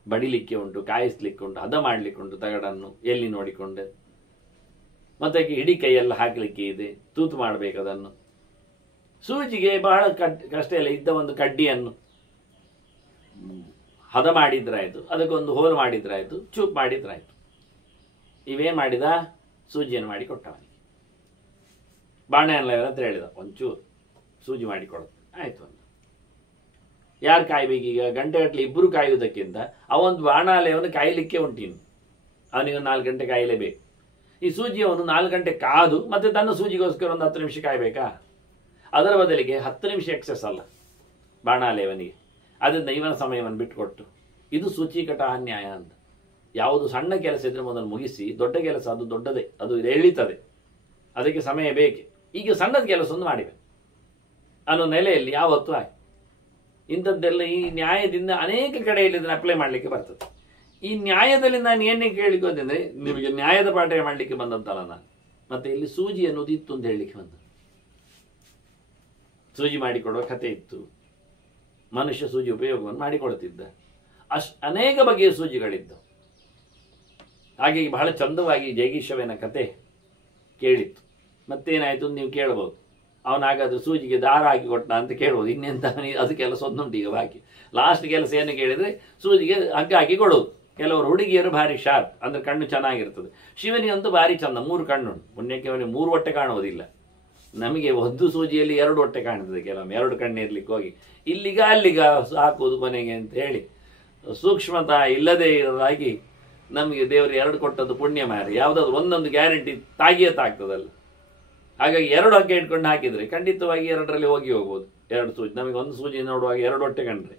ಬಡಿಲಿಕ್ಕೆ ಉಂಟು, ಕಾಯಿಸ್ಲಿಕ್ಕೆ ಉಂಟು, ಹದ ಮಾಡಲಿಕ್ಕೆ ಉಂಟು ತಗಡನ್ನು ಎಲ್ಲಿ ನೋಡಿಕೊಂಡೆ, ಮತ್ತೆ ಇಡೀ ಕೈಯೆಲ್ಲ ಹಾಕಲಿಕ್ಕೆ ಇದೆ, ತೂತು ಮಾಡಬೇಕು ಅದನ್ನು. ಸೂಜಿಗೆ ಬಹಳ ಕಷ್ಟ ಇಲ್ಲ, ಇದ್ದ ಒಂದು ಕಡ್ಡಿಯನ್ನು ಹದ ಮಾಡಿದ್ರಾಯ್ತು, ಅದಕ್ಕೊಂದು ಹೋಲ್ ಮಾಡಿದ್ರಾಯ್ತು, ಚೂಪ್ ಮಾಡಿದ್ರಾಯ್ತು. ಇವೇನು ಮಾಡಿದ, ಸೂಜಿಯನ್ನು ಮಾಡಿ ಕೊಟ್ಟವನಿಗೆ. ಬಾಣೆ ಅಂತ ಹೇಳಿದ, ಒಂಚೂರು ಸೂಜಿ ಮಾಡಿಕೊಡೋದು ಆಯ್ತು ಅಂತ. ಯಾರು ಕಾಯ್ಬೇಕೀಗ? ಗಂಟೆಗಟ್ಟಲೆ ಇಬ್ಬರು ಕಾಯುವುದಕ್ಕಿಂತ ಅವೊಂದು ಬಾಣಾಲೆಯನ್ನು ಕಾಯಲಿಕ್ಕೆ ಉಂಟಿನು, ಅವನಿಗೆ 4 ಗಂಟೆ ಕಾಯಲೇಬೇಕು. ಈ ಸೂಜಿಯವನು 4 ಗಂಟೆ ಕಾದು ಮತ್ತೆ ತನ್ನ ಸೂಜಿಗೋಸ್ಕರ ಒಂದು 10 ನಿಮಿಷ ಕಾಯಬೇಕಾ? ಅದರ ಬದಲಿಗೆ 10 ನಿಮಿಷ ಎಕ್ಸೆಸ್ ಅಲ್ಲ ಬಾಣಾಲೆಯವನಿಗೆ, ಅದರಿಂದ ಇವನ ಸಮಯವನ್ನು ಬಿಟ್ಟುಕೊಟ್ಟು. ಇದು ಸೂಚಿಕಟ ಅನ್ಯಾಯ ಅಂತ. ಯಾವುದು ಸಣ್ಣ ಕೆಲಸ ಇದ್ರೆ ಮೊದಲು ಮುಗಿಸಿ, ದೊಡ್ಡ ಕೆಲಸ ಅದು ದೊಡ್ಡದೇ, ಅದು ಎಳೀತದೆ, ಅದಕ್ಕೆ ಸಮಯ ಬೇಕೆ. ಈಗ ಸಣ್ಣದ ಕೆಲಸ ಒಂದು ಮಾಡಿವೆ ಅನ್ನೋ ನೆಲೆಯಲ್ಲಿ ಯಾವತ್ತೂ ಆಯ್ತು. ಇಂಥದ್ದೆಲ್ಲ ಈ ನ್ಯಾಯದಿಂದ ಅನೇಕ ಕಡೆಯಲ್ಲಿ ಇದನ್ನು ಅಪ್ಲೈ ಮಾಡಲಿಕ್ಕೆ ಬರ್ತದೆ. ಈ ನ್ಯಾಯದಲ್ಲಿ ನಾನು ಏನೇ ಕೇಳಿಕೊ ಅಂದರೆ, ನಿಮಗೆ ನ್ಯಾಯದ ಪಾಠ ಮಾಡಲಿಕ್ಕೆ ಬಂದಂತಲ್ಲ ನಾನು, ಮತ್ತೆ ಇಲ್ಲಿ ಸೂಜಿ ಅನ್ನೋದು ಇತ್ತು ಅಂತ ಹೇಳಲಿಕ್ಕೆ ಬಂದ. ಸೂಜಿ ಮಾಡಿಕೊಡುವ ಕಥೆ ಇತ್ತು, ಮನುಷ್ಯ ಸೂಜಿ ಉಪಯೋಗವನ್ನು ಮಾಡಿಕೊಡ್ತಿದ್ದ, ಅನೇಕ ಬಗೆಯ ಸೂಜಿಗಳಿದ್ದವು. ಹಾಗಾಗಿ ಬಹಳ ಚಂದವಾಗಿ ಜೈಗೀಶವನ ಕತೆ ಕೇಳಿತ್ತು. ಮತ್ತೇನಾಯಿತು ನೀವು ಕೇಳ್ಬೋದು, ಅವನಾಗಾದ್ರೆ ಸೂಜಿಗೆ ದಾರ ಹಾಕಿ ಕೊಟ್ಟ ಅಂತ ಕೇಳ್ಬೋದು. ಇನ್ನೆಂತ ಅದು ಕೆಲಸ ಒಂದುಂಟು ಈಗ ಬಾಕಿ. ಲಾಸ್ಟ್ ಕೆಲಸ ಏನು ಕೇಳಿದರೆ ಸೂಜಿಗೆ ಹಗ್ಗ ಹಾಕಿ ಕೊಡೋದು. ಕೆಲವರು ಹುಡುಗಿಯರು ಭಾರಿ ಶಾರ್ಪ್, ಅಂದರೆ ಕಣ್ಣು ಚೆನ್ನಾಗಿರ್ತದೆ. ಶಿವನಿಗಂತೂ ಭಾರಿ ಚಂದ, 3 ಕಣ್ಣು ಉಂಟು. ಪುಣ್ಯಕ್ಕೆ ಅವನಿಗೆ 3 ಹೊಟ್ಟೆ ಕಾಣುವುದಿಲ್ಲ. ನಮಗೆ ಒಂದು ಸೂಜಿಯಲ್ಲಿ 2 ಹೊಟ್ಟೆ ಕಾಣ್ತದೆ, ಕೆಲವೊಮ್ಮೆ 2 ಕಣ್ಣು ಇರ್ಲಿಕ್ಕೆ ಹೋಗಿ ಇಲ್ಲಿಗ ಅಲ್ಲಿಗ ಹಾಕುವುದು ಕೊನೆಗೆ ಅಂತ ಹೇಳಿ ಸೂಕ್ಷ್ಮತಾ ಇಲ್ಲದೆ ಇರೋದಾಗಿ ನಮಗೆ ದೇವರು 2 ಕೊಟ್ಟದ್ದು ಪುಣ್ಯ ಮಾರಿ. ಯಾವುದಾದ್ರು ಒಂದೊಂದು ಗ್ಯಾರಂಟಿ ತಾಗಿಯತ್ತಾಗ್ತದಲ್ಲ. ಹಾಗಾಗಿ 2 ಹಗ್ಗ ಇಟ್ಕೊಂಡು ಹಾಕಿದರೆ ಖಂಡಿತವಾಗಿ 2ರಲ್ಲಿ ಹೋಗ್ಬೋದು 2 ಸೂಜಿ. ನಮಗೆ ಒಂದು ಸೂಜಿ ನೋಡುವಾಗ 2 ಹೊಟ್ಟೆ ಕಂಡ್ರೆ,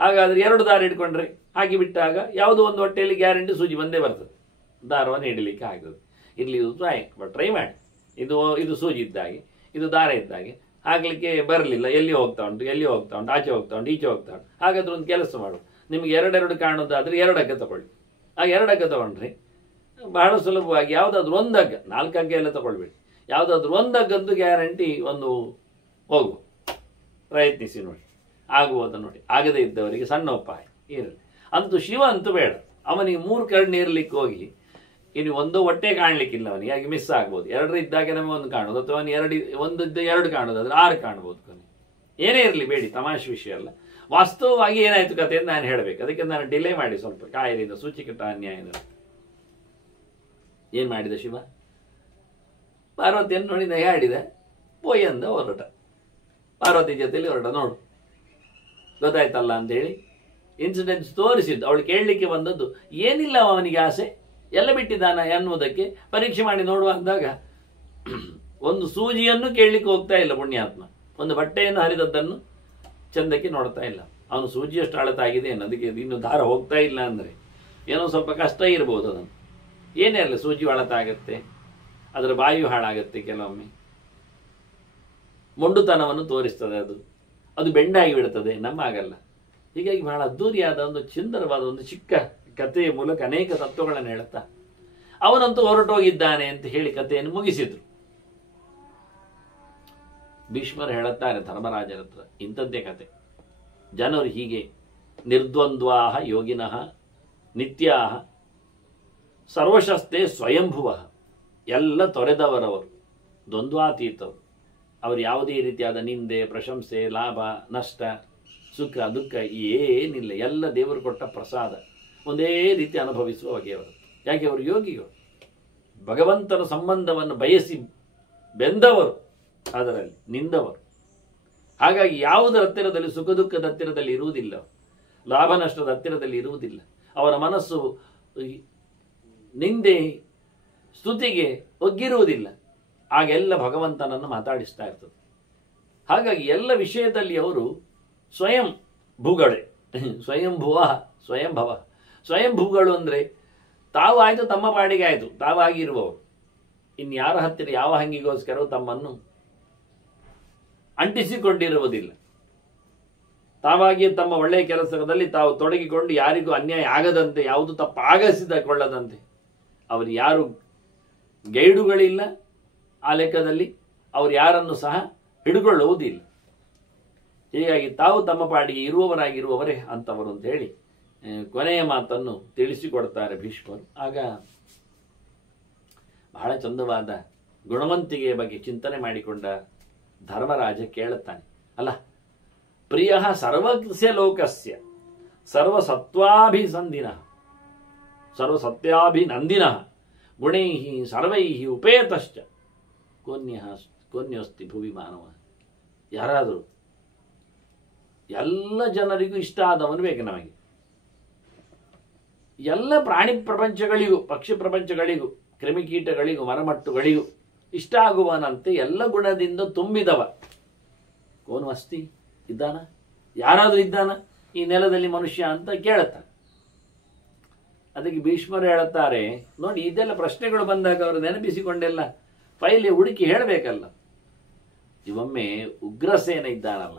ಹಾಗಾದ್ರೆ 2 ದಾರ ಇಟ್ಕೊಂಡ್ರೆ ಹಾಕಿ ಬಿಟ್ಟಾಗ ಯಾವುದೋ ಒಂದು ಹೊಟ್ಟೆಯಲ್ಲಿ ಗ್ಯಾರಂಟಿ ಸೂಜಿ ಬಂದೇ ಬರ್ತದೆ, ದಾರವನ್ನು ಹಿಡಲಿಕ್ಕೆ ಆಗ್ತದೆ. ಇಲ್ಲಿ ಇದು ಟ್ರೈ ಮಾಡಿ. ಇದು ಸೂಜಿ ಇದ್ದಾಗೆ, ಇದು ದಾರ ಇದ್ದಾಗೆ ಹಾಕ್ಲಿಕ್ಕೆ ಬರಲಿಲ್ಲ, ಎಲ್ಲಿ ಹೋಗ್ತಾ ಉಂಟು, ಆಚೆ ಹೋಗ್ತಾ ಉಂಟು, ಈಚೆ ಹೋಗ್ತಾ ಉಂಟು. ಹಾಗಾದ್ರೆ ಒಂದು ಕೆಲಸ ಮಾಡು, ನಿಮಗೆ 2 ಕಾಣೋದಾದ್ರೆ 2 ಹಗ್ಗ ತಗೊಳ್ಳಿ. ಆ 2 ಹಗ್ಗ ತಗೊಂಡ್ರೆ ಬಹಳ ಸುಲಭವಾಗಿ ಯಾವುದಾದ್ರು ಒಂದು ಹಗ್ಗ, 4 ಹಗ್ಗ ಎಲ್ಲ ತಗೊಳ್ಬೇಡಿ, ಯಾವುದಾದ್ರು ಒಂದು ಹಗ್ಗದ್ದು ಗ್ಯಾರಂಟಿ ಒಂದು ಹೋಗುವ, ಪ್ರಯತ್ನಿಸಿ ನೋಡಿ, ಆಗುವುದ ನೋಡಿ. ಆಗದೇ ಇದ್ದವರಿಗೆ ಸಣ್ಣ ಉಪಾಯ ಇರಲಿ. ಅಂತೂ ಶಿವ ಅಂತೂ ಬೇಡ, ಅವನಿಗೆ 3 ಕಣ್ಣು ಇರಲಿಕ್ಕೆ ಹೋಗಿ ಇನ್ನು ಒಂದು ಹೊಟ್ಟೆ ಕಾಣಲಿಕ್ಕಿಲ್ಲ ಅವನಿಗೆ, ಹಾಗೆ ಮಿಸ್ ಆಗ್ಬೋದು. 2 ಇದ್ದಾಗ ನಮಗೆ 1 ಕಾಣೋದು, ಅಥವಾ ಒಂದಿದ್ದ 2 ಕಾಣೋದಾದ್ರೆ 6 ಕಾಣ್ಬೋದು ಕೊನೆ. ಏನೇ ಇರಲಿ ಬೇಡಿ, ತಮಾಷೆ ವಿಷಯ ಅಲ್ಲ. ವಾಸ್ತವವಾಗಿ ಏನಾಯ್ತು ಕತೆ ಅಂತ ನಾನು ಹೇಳಬೇಕು. ಅದಕ್ಕೆ ನಾನು ಡಿಲೇ ಮಾಡಿ ಸ್ವಲ್ಪ ಕಾಯಲಿಂದ ಸೂಚಿಕಟ ಅನ್ಯಾಯದ. ಏನು ಮಾಡಿದ ಶಿವ? ಪಾರ್ವತಿಯನ್ನು ನೋಡಿ ನಗೆ ಆಡಿದ, ಪೋಯ್ ಅಂದ, ಹೊರಟ. ಪಾರ್ವತಿ ಜೊತೆಲಿ ಹೊರಟ. ನೋಡು ಗೊತ್ತಾಯ್ತಲ್ಲ ಅಂತೇಳಿ ಇನ್ಸಿಡೆಂಟ್ಸ್ ತೋರಿಸಿದ್ದು. ಅವಳು ಕೇಳಲಿಕ್ಕೆ ಬಂದದ್ದು ಏನಿಲ್ಲ ಅವನಿಗೆ ಆಸೆ, ಎಲ್ಲ ಬಿಟ್ಟಿದ್ದಾನ ಎನ್ನುವುದಕ್ಕೆ ಪರೀಕ್ಷೆ ಮಾಡಿ ನೋಡುವ ಅಂದಾಗ ಒಂದು ಸೂಜಿಯನ್ನು ಕೇಳಲಿಕ್ಕೆ ಹೋಗ್ತಾ ಇಲ್ಲ ಪುಣ್ಯಾತ್ಮ. ಒಂದು ಬಟ್ಟೆಯನ್ನು ಹರಿದದ್ದನ್ನು ಚಂದಕ್ಕೆ ನೋಡ್ತಾ ಇಲ್ಲ. ಅವನು ಸೂಜಿಯಷ್ಟು ಅಳತಾಗಿದೆ, ಅದಕ್ಕೆ ಇನ್ನು ದಾರ ಹೋಗ್ತಾ ಇಲ್ಲ ಅಂದರೆ ಏನೋ ಸ್ವಲ್ಪ ಕಷ್ಟ ಇರ್ಬೋದು. ಅದನ್ನು ಏನೇ ಅಲ್ಲ, ಸೂಜಿ ಅಳತಾಗತ್ತೆ, ಅದರ ಬಾಯು ಹಾಳಾಗತ್ತೆ, ಕೆಲವೊಮ್ಮೆ ಮೊಂಡುತನವನ್ನು ತೋರಿಸ್ತದೆ, ಅದು ಬೆಂಡಾಗಿ ಬಿಡುತ್ತದೆ, ನಮ್ಮಾಗಲ್ಲ. ಹೀಗಾಗಿ ಬಹಳ ಅದ್ದೂರಿಯಾದ ಒಂದು ಸುಂದರವಾದ ಒಂದು ಚಿಕ್ಕ ಕಥೆಯ ಮೂಲಕ ಅನೇಕ ತತ್ವಗಳನ್ನು ಹೇಳುತ್ತಾ ಅವನಂತೂ ಹೊರಟೋಗಿದ್ದಾನೆ ಅಂತ ಹೇಳಿ ಕಥೆಯನ್ನು ಮುಗಿಸಿದ್ರು. ಭೀಷ್ಮರು ಹೇಳುತ್ತಾರೆ ಧರ್ಮರಾಜರ ಹತ್ರ, ಇಂಥದ್ದೇ ಕತೆ. ಜನರು ಹೀಗೆ ನಿರ್ದ್ವಂದ್ವಾಹ ಯೋಗಿನಃ ನಿತ್ಯಾಹ ಸರ್ವಶಸ್ತೆ ಸ್ವಯಂಭುವ, ಎಲ್ಲ ತೊರೆದವರವರು, ದ್ವಂದ್ವಾತೀತರು. ಅವರು ಯಾವುದೇ ರೀತಿಯಾದ ನಿಂದೆ, ಪ್ರಶಂಸೆ, ಲಾಭ, ನಷ್ಟ, ಸುಖ, ದುಃಖ ಏನಿಲ್ಲ, ಎಲ್ಲ ದೇವರು ಕೊಟ್ಟ ಪ್ರಸಾದ ಒಂದೇ ರೀತಿ ಅನುಭವಿಸುವ ಬಗೆಯವರು. ಯಾಕೆ? ಅವರು ಯೋಗಿಗಳು, ಭಗವಂತನ ಸಂಬಂಧವನ್ನು ಬಯಸಿ ಬೆಂದವರು, ಅದರಲ್ಲಿ ನಿಂದವರು. ಹಾಗಾಗಿ ಯಾವುದರ ಹತ್ತಿರದಲ್ಲಿ ಸುಖ ದುಃಖದ ಹತ್ತಿರದಲ್ಲಿ ಇರುವುದಿಲ್ಲ, ಲಾಭ ನಷ್ಟದ ಹತ್ತಿರದಲ್ಲಿ ಇರುವುದಿಲ್ಲ. ಅವರ ಮನಸ್ಸು ನಿಂದೆ ಸ್ತುತಿಗೆ ಒಗ್ಗಿರುವುದಿಲ್ಲ. ಆಗೆಲ್ಲ ಭಗವಂತನನ್ನು ಮಾತಾಡಿಸ್ತಾ ಇರ್ತದೆ. ಹಾಗಾಗಿ ಎಲ್ಲ ವಿಷಯದಲ್ಲಿ ಅವರು ಸ್ವಯಂ ಭೂಗಳೇ, ಸ್ವಯಂಭುವ ಸ್ವಯಂಭವ. ಸ್ವಯಂಭೂಗಳು ಅಂದರೆ ತಾವು ಆಯಿತು ತಮ್ಮ ಪಾಡಿಗೆ ಆಯಿತು, ತಾವಾಗಿರುವವರು. ಇನ್ಯಾರ ಹತ್ತಿರ ಯಾವ ಹಂಗಿಗೋಸ್ಕರ ತಮ್ಮನ್ನು ಅಂಟಿಸಿಕೊಂಡಿರುವುದಿಲ್ಲ. ತಾವಾಗಿಯೇ ತಮ್ಮ ಒಳ್ಳೆಯ ಕೆಲಸದಲ್ಲಿ ತಾವು ತೊಡಗಿಕೊಂಡು ಯಾರಿಗೂ ಅನ್ಯಾಯ ಆಗದಂತೆ, ಯಾವುದು ತಪ್ಪಾಗಿಸಿಕೊಳ್ಳದಂತೆ ಅವರು ಯಾರು ಗೈಡುಗಳಿಲ್ಲ. ಆ ಲೆಕ್ಕದಲ್ಲಿ ಅವರು ಯಾರನ್ನು ಸಹ ಹಿಡ್ಕೊಳ್ಳುವುದಿಲ್ಲ. ಹೀಗಾಗಿ ತಾವು ತಮ್ಮ ಪಾಡಿಗೆ ಇರುವವರಾಗಿರುವವರೇ ಅಂತವರು ಅಂತ ಹೇಳಿ ಕೊನೆಯ ಮಾತನ್ನು ತಿಳಿಸಿಕೊಡ್ತಾರೆ ಭೀಷ್ಮರು. ಆಗ ಬಹಳ ಚಂದವಾದ ಗುಣವಂತಿಕೆಯ ಬಗ್ಗೆ ಚಿಂತನೆ ಮಾಡಿಕೊಂಡ ಧರ್ಮರಾಜ ಕೇಳುತ್ತಾನೆ, ಅಲ್ಲ ಪ್ರಿಯ ಸರ್ವಸ್ಯ ಲೋಕಸ್ಯ ಸರ್ವಸತ್ವಾಭಿಸಂಧಿನ ಸರ್ವಸತ್ಯಾಭಿನಂದಿನ ಗುಣೈ ಸರ್ವೈ ಉಪೇತಶ್ಚ ಕೋನ್ಯೋಸ್ತಿ ಭುವಿ ಮಾನವ. ಯಾರಾದರೂ ಎಲ್ಲ ಜನರಿಗೂ ಇಷ್ಟ ಆದವನು ಬೇಕು ನಮಗೆ. ಎಲ್ಲ ಪ್ರಾಣಿ ಪ್ರಪಂಚಗಳಿಗೂ, ಪಕ್ಷಿ ಪ್ರಪಂಚಗಳಿಗೂ, ಕ್ರಿಮಿಕೀಟಗಳಿಗೂ, ಮರಮಟ್ಟುಗಳಿಗೂ ಇಷ್ಟ ಆಗುವನಂತೆ ಎಲ್ಲ ಗುಣದಿಂದ ತುಂಬಿದವ ಕೋನು ಅಸ್ತಿ ಇದ್ದಾನ? ಯಾರಾದರೂ ಇದ್ದಾನ ಈ ನೆಲದಲ್ಲಿ ಮನುಷ್ಯ ಅಂತ ಕೇಳುತ್ತಾನೆ. ಅದಕ್ಕೆ ಭೀಷ್ಮರು ಹೇಳುತ್ತಾರೆ, ನೋಡಿ ಇದೆಲ್ಲ ಪ್ರಶ್ನೆಗಳು ಬಂದಾಗ ಅವರು ನೆನಪಿಸಿಕೊಂಡೆಲ್ಲ ಫೈಲಿ ಹುಡುಕಿ ಹೇಳಬೇಕಲ್ಲ. ಇವೊಮ್ಮೆ ಉಗ್ರಸೇನ ಇದ್ದಾನಲ್ಲ,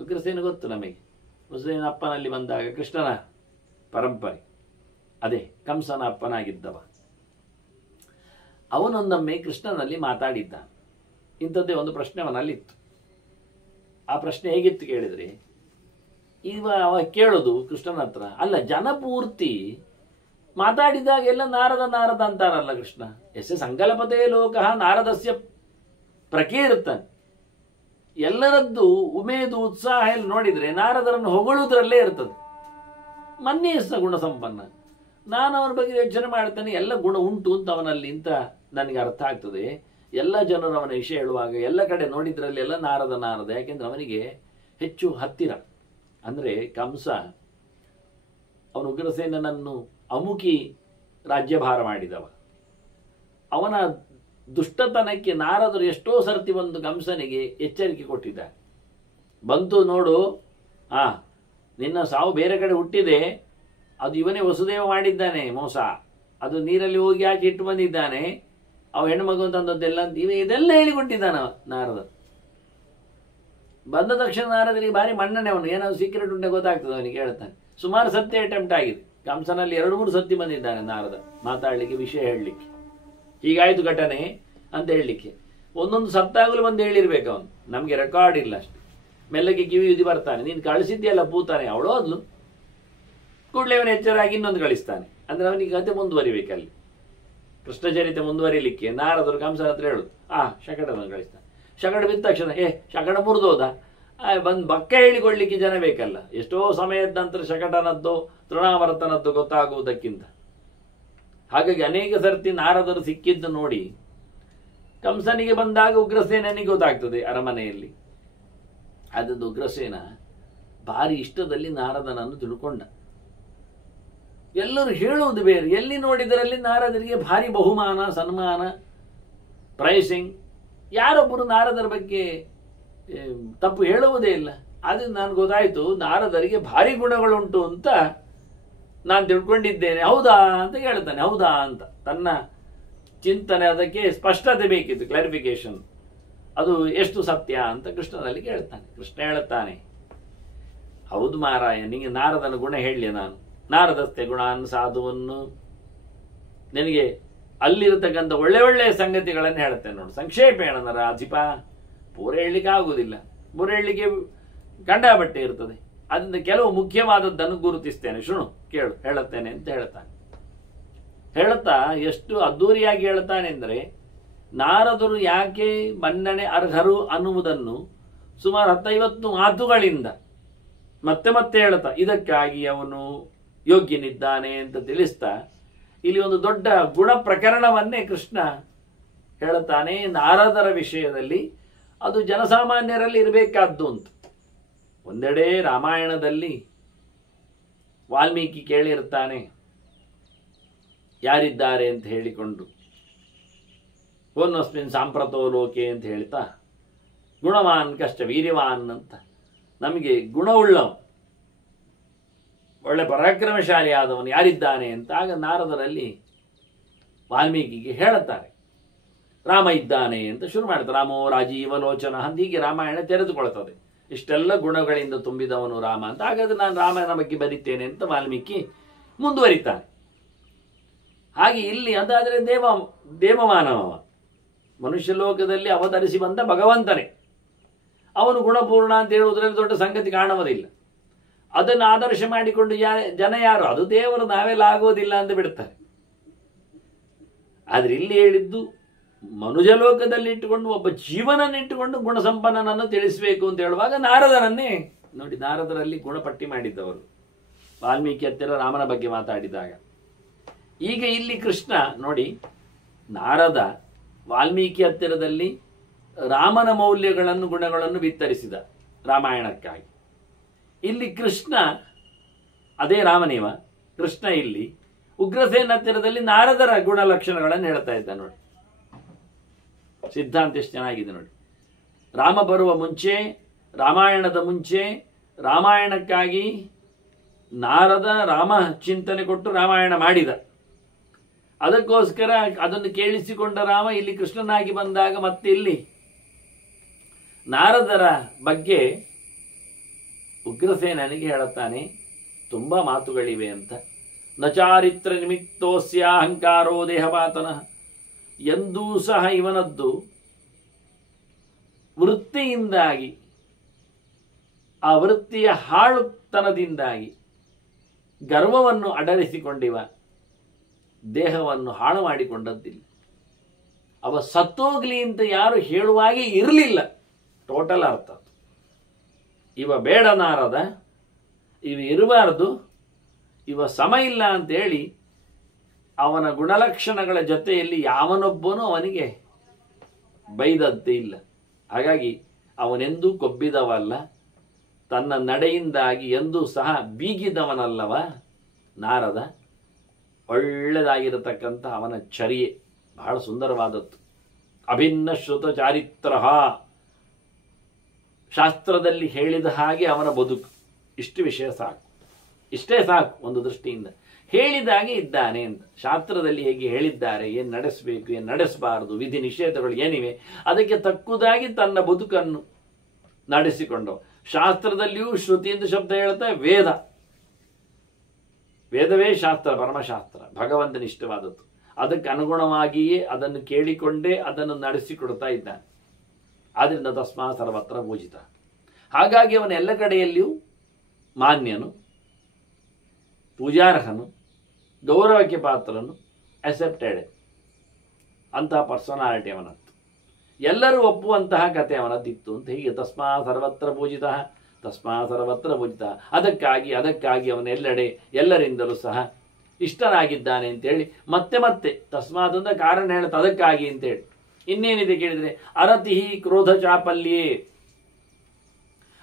ಉಗ್ರಸೇನ ಗೊತ್ತು ನಮಗೆ, ಮುಸ್ಲಿಂ ಅಪ್ಪನಲ್ಲಿ ಬಂದಾಗ ಕೃಷ್ಣನ ಪರಂಪರೆ, ಅದೇ ಕಂಸನ ಅಪ್ಪನಾಗಿದ್ದವ. ಅವನೊಂದೊಮ್ಮೆ ಕೃಷ್ಣನಲ್ಲಿ ಮಾತಾಡಿದ್ದ. ಇಂಥದ್ದೇ ಒಂದು ಪ್ರಶ್ನೆ ಅವನಲ್ಲಿತ್ತು. ಆ ಪ್ರಶ್ನೆ ಹೇಗಿತ್ತು ಕೇಳಿದ್ರೆ, ಅವ ಕೇಳೋದು ಕೃಷ್ಣನ ಹತ್ರ, ಅಲ್ಲ ಜನಪೂರ್ತಿ ಮಾತಾಡಿದಾಗೆಲ್ಲ ನಾರದ ನಾರದ ಅಂತಾರಲ್ಲ ಕೃಷ್ಣ, ಎಸ್ ಸಂಕಲ್ಪತೆ ಲೋಕ ನಾರದಸ್ಯ ಪ್ರಕೀರ್ತನ್. ಎಲ್ಲರದ್ದು ಉಮೇದು ಉತ್ಸಾಹ ಎಲ್ಲ ನೋಡಿದ್ರೆ ನಾರದರನ್ನು ಹೊಗಳುವುದರಲ್ಲೇ ಇರ್ತದೆ. ಮನ್ನೇ ಗುಣ ಸಂಪನ್ನ, ನಾನು ಅವನ ಬಗ್ಗೆ ಯೋಚನೆ ಮಾಡ್ತೇನೆ, ಎಲ್ಲ ಗುಣ ಉಂಟು ಅಂತ ಅವನಲ್ಲಿ ಅಂತ ನನಗೆ ಅರ್ಥ ಆಗ್ತದೆ. ಎಲ್ಲ ಜನರು ಅವನ ವಿಷಯ ಹೇಳುವಾಗ ಎಲ್ಲ ಕಡೆ ನೋಡಿದ್ರಲ್ಲಿ ಎಲ್ಲ ನಾರದ ನಾರದ. ಯಾಕೆಂದ್ರೆ ಅವನಿಗೆ ಹೆಚ್ಚು ಹತ್ತಿರ. ಅಂದರೆ ಕಂಸ ಅವನು ಉಗ್ರಸೇನನನ್ನು ಅಮುಕಿ ರಾಜ್ಯಭಾರ ಮಾಡಿದವ. ಅವನ ದುಷ್ಟತನಕ್ಕೆ ನಾರದರು ಎಷ್ಟೋ ಸರ್ತಿ ಬಂದು ಕಂಸನಿಗೆ ಎಚ್ಚರಿಕೆ ಕೊಟ್ಟಿದ್ದಾರೆ. ಬಂತು ನೋಡು, ನಿನ್ನ ಸಾವು ಬೇರೆ ಕಡೆ ಹುಟ್ಟಿದೆ, ಅದು ಇವನೇ ವಸುದೇವ ಮಾಡಿದ್ದಾನೆ ಮೋಸ, ಅದು ನೀರಲ್ಲಿ ಹೋಗಿ ಹಾಕಿ ಇಟ್ಟು ಬಂದಿದ್ದಾನೆ, ಅವ ಹೆಣ್ಣುಮಗು ತಂದದ್ದೆಲ್ಲ ಇದೆಲ್ಲ ಹೇಳಿಕೊಟ್ಟಿದ್ದಾನ ನಾರದ. ಬಂದ ತಕ್ಷಣ ನಾರದರಿಗೆ ಭಾರಿ ಮಣ್ಣನೆ, ಅವನು ಏನಾದ್ರು ಸೀಕ್ರೆಟ್ ಉಂಟೆ ಗೊತ್ತಾಗ್ತದೆ ಅವನಿಗೆ. ಹೇಳ್ತಾನೆ, ಸುಮಾರು ಸತ್ಯ ಅಟೆಂಪ್ಟ್ ಆಗಿದೆ. ಕಂಸನಲ್ಲಿ 2-3 ಸತಿ ಬಂದಿದ್ದಾನೆ ನಾರದ ಮಾತಾಡಲಿಕ್ಕೆ, ವಿಷಯ ಹೇಳಲಿಕ್ಕೆ, ಹೀಗಾಯ್ತು ಘಟನೆ ಅಂತ ಹೇಳಲಿಕ್ಕೆ. ಒಂದೊಂದು ಸತ್ತಾಗಲೂ ಬಂದು ಹೇಳಿರ್ಬೇಕು ಅವನು. ನಮಗೆ ರೆಕಾರ್ಡ್ ಇಲ್ಲ ಅಷ್ಟೆ. ಮೆಲ್ಲಗೆ ಕಿವಿ ಉದಿ ಬರ್ತಾನೆ, ನೀನು ಕಳಿಸಿದ್ಯಲ್ಲ ಪೂತಾನೆ, ಅವಳು ಹೋದ್ಲು. ಕೂಡಲೇ ಅವನು ಎಚ್ಚರಾಗಿ ಇನ್ನೊಂದು ಕಳಿಸ್ತಾನೆ. ಅಂದ್ರೆ ಅವನಿಗೆ ಕತೆ ಮುಂದುವರಿಬೇಕಲ್ಲಿ, ಕೃಷ್ಣಚರಿತೆ ಮುಂದುವರಿಲಿಕ್ಕೆ. ನಾರದರು ಕಂಸನ ಹತ್ರ ಹೇಳುದು, ಶಕಟವನ್ನು ಕಳಿಸ್ತಾನೆ. ಶಕಟ ಬಿದ್ದ ತಕ್ಷಣ ಶಕಟ ಮುರಿದೋದ, ಬಂದು ಬಕ್ಕ ಹೇಳಿಕೊಳ್ಳಿಕ್ಕೆ ಜನ ಬೇಕಲ್ಲ. ಎಷ್ಟೋ ಸಮಯದ ನಂತರ ಶಕಟನದ್ದು ತೃಣಾವರ್ತನದ್ದು ಗೊತ್ತಾಗುವುದಕ್ಕಿಂತ. ಹಾಗಾಗಿ ಅನೇಕ ಸರ್ತಿ ನಾರದರು ಸಿಕ್ಕಿದ್ದು ನೋಡಿ ಕಂಸನಿಗೆ ಬಂದಾಗ ಉಗ್ರಸೇನಿಗೆ ಗೊತ್ತಾಗ್ತದೆ ಅರಮನೆಯಲ್ಲಿ. ಅದೊಂದು ಉಗ್ರಸೇನ ಭಾರಿ ಇಷ್ಟದಲ್ಲಿ ನಾರದನನ್ನು ತಿಳ್ಕೊಂಡ. ಎಲ್ಲರೂ ಹೇಳುವುದು ಬೇರೆ, ಎಲ್ಲಿ ನೋಡಿದರಲ್ಲಿ ನಾರದರಿಗೆ ಭಾರಿ ಬಹುಮಾನ, ಸನ್ಮಾನ, ಪ್ರೈಸಿಂಗ್. ಯಾರೊಬ್ಬರು ನಾರದರ ಬಗ್ಗೆ ತಪ್ಪು ಹೇಳುವುದೇ ಇಲ್ಲ. ಅದು ನಾನು ಗೊತ್ತಾಯ್ತು, ನಾರದರಿಗೆ ಭಾರಿ ಗುಣಗಳುಂಟು ಅಂತ ನಾನು ತಿಳ್ಕೊಂಡಿದ್ದೇನೆ. ಹೌದಾ ಅಂತ ಹೇಳ್ತಾನೆ. ಹೌದಾ ಅಂತ ತನ್ನ ಚಿಂತನೆ, ಅದಕ್ಕೆ ಸ್ಪಷ್ಟತೆ ಬೇಕಿತ್ತು, ಕ್ಲಾರಿಫಿಕೇಶನ್. ಅದು ಎಷ್ಟು ಸತ್ಯ ಅಂತ ಕೃಷ್ಣನಲ್ಲಿ ಕೇಳ್ತಾನೆ. ಕೃಷ್ಣ ಹೇಳುತ್ತಾನೆ, ಹೌದು ಮಾರಾಯ, ನಿನಗೆ ನಾರದನ ಗುಣ ಹೇಳಲಿ ನಾನು. ನಾರದಸ್ತೆ ಗುಣಾನ್ ಸಾಧುವನ್ನು, ನಿನಗೆ ಅಲ್ಲಿರತಕ್ಕಂಥ ಒಳ್ಳೆ ಒಳ್ಳೆಯ ಸಂಗತಿಗಳನ್ನು ಹೇಳ್ತೇನೆ ನೋಡು. ಸಂಕ್ಷೇಪೇಣ ನರಾಧಿಪ, ಪೂರ ಹೇಳಲಿಕ್ಕೆ ಆಗುವುದಿಲ್ಲ, ಪೂರ ಹೇಳಲಿಕ್ಕೆ ಕಂಡಾಬಟ್ಟೆ ಇರ್ತದೆ. ಅದರಿಂದ ಕೆಲವು ಮುಖ್ಯವಾದದ್ದನ್ನು ಗುರುತಿಸ್ತೇನೆ, ಶುಣು ಕೇಳು ಹೇಳುತ್ತೇನೆ ಅಂತ ಹೇಳ್ತಾನೆ. ಹೇಳುತ್ತಾ ಎಷ್ಟು ಅದ್ದೂರಿಯಾಗಿ ಹೇಳ್ತಾನೆ ಅಂದರೆ, ನಾರದರು ಯಾಕೆ ಮನ್ನಣೆ ಅರ್ಹರು ಅನ್ನುವುದನ್ನು ಸುಮಾರು 10-50 ಮಾತುಗಳಿಂದ ಮತ್ತೆ ಮತ್ತೆ ಹೇಳ್ತಾ, ಇದಕ್ಕಾಗಿ ಅವನು ಯೋಗ್ಯನಿದ್ದಾನೆ ಅಂತ ತಿಳಿಸ್ತಾ ಇಲ್ಲಿ ಒಂದು ದೊಡ್ಡ ಗುಣ ಪ್ರಕರಣವನ್ನೇ ಕೃಷ್ಣ ಹೇಳುತ್ತಾನೆ ನಾರದರ ವಿಷಯದಲ್ಲಿ ಅದು ಜನಸಾಮಾನ್ಯರಲ್ಲಿ ಇರಬೇಕಾದ್ದು ಅಂತ. ಒಂದೆಡೆ ರಾಮಾಯಣದಲ್ಲಿ ವಾಲ್ಮೀಕಿ ಕೇಳಿರ್ತಾನೆ ಯಾರಿದ್ದಾರೆ ಅಂತ ಹೇಳಿಕೊಂಡು, ಕೋನ್ನಸ್ಮಿನ್ ಸಾಂಪ್ರತೋ ಲೋಕೆ ಅಂತ ಹೇಳ್ತಾ, ಗುಣವಾನ್ ಕಷ್ಟ ವೀರ್ಯವಾನ್ ಅಂತ, ನಮಗೆ ಗುಣವುಳ್ಳವ ಒಳ್ಳೆ ಪರಾಕ್ರಮಶಾಲಿ ಆದವನು ಯಾರಿದ್ದಾನೆ ಅಂತ. ಆಗ ನಾರದರಲ್ಲಿ ವಾಲ್ಮೀಕಿಗೆ ಹೇಳುತ್ತಾರೆ ರಾಮ ಇದ್ದಾನೆ ಅಂತ ಶುರು ಮಾಡ್ತಾರೆ. ರಾಮೋ ರಾಜೀವ ಲೋಚನ ಅಂತ ಹೀಗೆ ರಾಮಾಯಣ ತೆರೆದುಕೊಳ್ತದೆ. ಇಷ್ಟೆಲ್ಲ ಗುಣಗಳಿಂದ ತುಂಬಿದವನು ರಾಮ ಅಂತ. ಹಾಗಾದ್ರೆ ನಾನು ರಾಮನ ಬಗ್ಗೆ ಬರೀತೇನೆ ಅಂತ ವಾಲ್ಮೀಕಿ ಮುಂದುವರಿತಾನೆ. ಹಾಗೆ ಇಲ್ಲಿ ಅದಾದರೆ ದೇವಮಾನವ, ಮನುಷ್ಯ ಲೋಕದಲ್ಲಿ ಅವತರಿಸಿ ಬಂದ ಭಗವಂತನೇ. ಅವನು ಗುಣಪೂರ್ಣ ಅಂತ ಹೇಳುವುದರಲ್ಲಿ ದೊಡ್ಡ ಸಂಗತಿ ಕಾಣುವುದಿಲ್ಲ. ಅದನ್ನು ಆದರ್ಶ ಮಾಡಿಕೊಂಡು ಜನ ಯಾರು, ಅದು ದೇವರು, ನಾವೆಲ್ಲ ಆಗೋದಿಲ್ಲ ಅಂತ ಬಿಡ್ತಾರೆ. ಆದರೆ ಇಲ್ಲಿ ಹೇಳಿದ್ದು ಮನುಜ ಲೋಕದಲ್ಲಿ ಇಟ್ಟುಕೊಂಡು ಒಬ್ಬ ಜೀವನನ್ನಿಟ್ಟುಕೊಂಡು ಗುಣಸಂಪನ್ನನನ್ನು ತಿಳಿಸಬೇಕು ಅಂತ ಹೇಳುವಾಗ ನಾರದರನ್ನೇ ನೋಡಿ, ನಾರದರಲ್ಲಿ ಗುಣಪಟ್ಟಿ ಮಾಡಿದ್ದವರು ವಾಲ್ಮೀಕಿ ಹತ್ತಿರ ರಾಮನ ಬಗ್ಗೆ ಮಾತಾಡಿದಾಗ. ಈಗ ಇಲ್ಲಿ ಕೃಷ್ಣ ನೋಡಿ, ನಾರದ ವಾಲ್ಮೀಕಿ ಹತ್ತಿರದಲ್ಲಿ ರಾಮನ ಮೌಲ್ಯಗಳನ್ನು ಗುಣಗಳನ್ನು ಬಿತ್ತರಿಸಿದ ರಾಮಾಯಣಕ್ಕಾಗಿ. ಇಲ್ಲಿ ಕೃಷ್ಣ ಅದೇ ರಾಮನೇವ, ಕೃಷ್ಣ ಇಲ್ಲಿ ಉಗ್ರಸೇನ ಹತ್ತಿರದಲ್ಲಿ ನಾರದರ ಗುಣಲಕ್ಷಣಗಳನ್ನು ಹೇಳ್ತಾ ಇದ್ದ ನೋಡಿ. ಸಿದ್ಧಾಂತ ಎಷ್ಟು ಚೆನ್ನಾಗಿದೆ ನೋಡಿ. ರಾಮ ಬರುವ ಮುಂಚೆ, ರಾಮಾಯಣದ ಮುಂಚೆ, ರಾಮಾಯಣಕ್ಕಾಗಿ ನಾರದ ರಾಮ ಚಿಂತನೆ ಕೊಟ್ಟು ರಾಮಾಯಣ ಮಾಡಿದ. ಅದಕ್ಕೋಸ್ಕರ ಅದನ್ನು ಕೇಳಿಸಿಕೊಂಡ ರಾಮ ಇಲ್ಲಿ ಕೃಷ್ಣನಾಗಿ ಬಂದಾಗ ಮತ್ತೆ ಇಲ್ಲಿ ನಾರದರ ಬಗ್ಗೆ ಉಗ್ರಸೇನನಿಗೆ ಹೇಳುತ್ತಾನೆ ತುಂಬ ಮಾತುಗಳಿವೆ ಅಂತ. ನಚಾರಿತ್ರ ನಿಮಿತ್ತೋಸ್ಯ ಅಹಂಕಾರೋ ದೇಹಪಾತನಃ, ಎಂದೂ ಸಹ ಇವನದ್ದು ವೃತ್ತಿಯಿಂದಾಗಿ, ಆ ವೃತ್ತಿಯ ಹಾಳುತನದಿಂದಾಗಿ ಗರ್ವವನ್ನು ಅಡರಿಸಿಕೊಂಡಿವ ದೇಹವನ್ನು ಹಾಳು ಮಾಡಿಕೊಂಡದ್ದಿಲ್ಲ. ಅವ ಸತ್ತೋಗ್ಲಿ ಅಂತ ಯಾರು ಹೇಳುವಾಗೆ ಇರಲಿಲ್ಲ. ಟೋಟಲ್ ಅರ್ಥ. ಇವ ಬೇಡ ನಾರದ, ಇವ ಇರಬಾರದು, ಇವ ಸಮ ಇಲ್ಲ ಅಂತೇಳಿ ಅವನ ಗುಣಲಕ್ಷಣಗಳ ಜೊತೆಯಲ್ಲಿ ಯಾವನೊಬ್ಬನೂ ಅವನಿಗೆ ಬೈದದ್ದೇ ಇಲ್ಲ. ಹಾಗಾಗಿ ಅವನೆಂದೂ ಕೊಬ್ಬಿದವಲ್ಲ, ತನ್ನ ನಡೆಯಿಂದಾಗಿ ಎಂದೂ ಸಹ ಬೀಗಿದವನಲ್ಲವ ನಾರದ. ಒಳ್ಳೆದಾಗಿರತಕ್ಕಂಥ ಅವನ ಚರ್ಯೆ ಬಹಳ ಸುಂದರವಾದದ್ದು. ಅಭಿನ್ನ ಶ್ರುತ ಚಾರಿತ್ರ, ಶಾಸ್ತ್ರದಲ್ಲಿ ಹೇಳಿದ ಹಾಗೆ ಅವನ ಬದುಕು. ಇಷ್ಟು ವಿಷಯ ಸಾಕು, ಇಷ್ಟೇ ಸಾಕು. ಒಂದು ದೃಷ್ಟಿಯಿಂದ ಹೇಳಿದಾಗೆ ಇದ್ದಾನೆ ಅಂತ. ಶಾಸ್ತ್ರದಲ್ಲಿ ಹೇಗೆ ಹೇಳಿದ್ದಾರೆ, ಏನು ನಡೆಸಬೇಕು, ಏನು ನಡೆಸಬಾರದು, ವಿಧಿ ನಿಷೇಧಗಳು ಏನಿವೆ, ಅದಕ್ಕೆ ತಕ್ಕುದಾಗಿ ತನ್ನ ಬದುಕನ್ನು ನಡೆಸಿಕೊಂಡು, ಶಾಸ್ತ್ರದಲ್ಲಿಯೂ ಶ್ರುತಿ ಎಂದು ಶಬ್ದ ಹೇಳ್ತಾ ವೇದ, ವೇದವೇ ಶಾಸ್ತ್ರ, ಪರಮಶಾಸ್ತ್ರ, ಭಗವಂತನಿಷ್ಠವಾದದ್ದು. ಅದಕ್ಕೆ ಅನುಗುಣವಾಗಿಯೇ ಅದನ್ನು ಕೇಳಿಕೊಂಡೇ ಅದನ್ನು ನಡೆಸಿಕೊಡ್ತಾ ಇದ್ದಾನೆ. ಆದ್ದರಿಂದ ತಸ್ಮಾ ಸರ್ವತ್ರ ಪೂಜಿತ. ಹಾಗಾಗಿ ಅವನ ಎಲ್ಲ ಕಡೆಯಲ್ಲಿಯೂ ಮಾನ್ಯನು, ಪೂಜಾರ್ಹನು, ಗೌರವಕ್ಕೆ ಪಾತ್ರನು, ಅಕ್ಸೆಪ್ಟೆಡ್ ಅಂತಹ ಪರ್ಸನಾಲಿಟಿ ಅವನದ್ದು. ಎಲ್ಲರೂ ಒಪ್ಪುವಂತಹ ಕತೆ ಅವನದ್ದಿತ್ತು ಅಂತ. ಹೀಗೆ ತಸ್ಮಾ ಸರ್ವತ್ರ ಪೂಜಿತ, ತಸ್ಮಾ ಸರ್ವತ್ರ ಪೂಜಿತ. ಅದಕ್ಕಾಗಿ ಅವನೆಲ್ಲೆಡೆ ಎಲ್ಲರಿಂದಲೂ ಸಹ ಇಷ್ಟನಾಗಿದ್ದಾನೆ ಅಂತೇಳಿ ಮತ್ತೆ ಮತ್ತೆ ತಸ್ಮಾತ್ ಅಂತ ಕಾರಣ ಹೇಳುತ್ತೆ, ಅದಕ್ಕಾಗಿ ಅಂತೇಳಿ. ಇನ್ನೇನಿದೆ ಕೇಳಿದರೆ, ಅರತಿ ಕ್ರೋಧ ಚಾಪಲ್ಯೇ,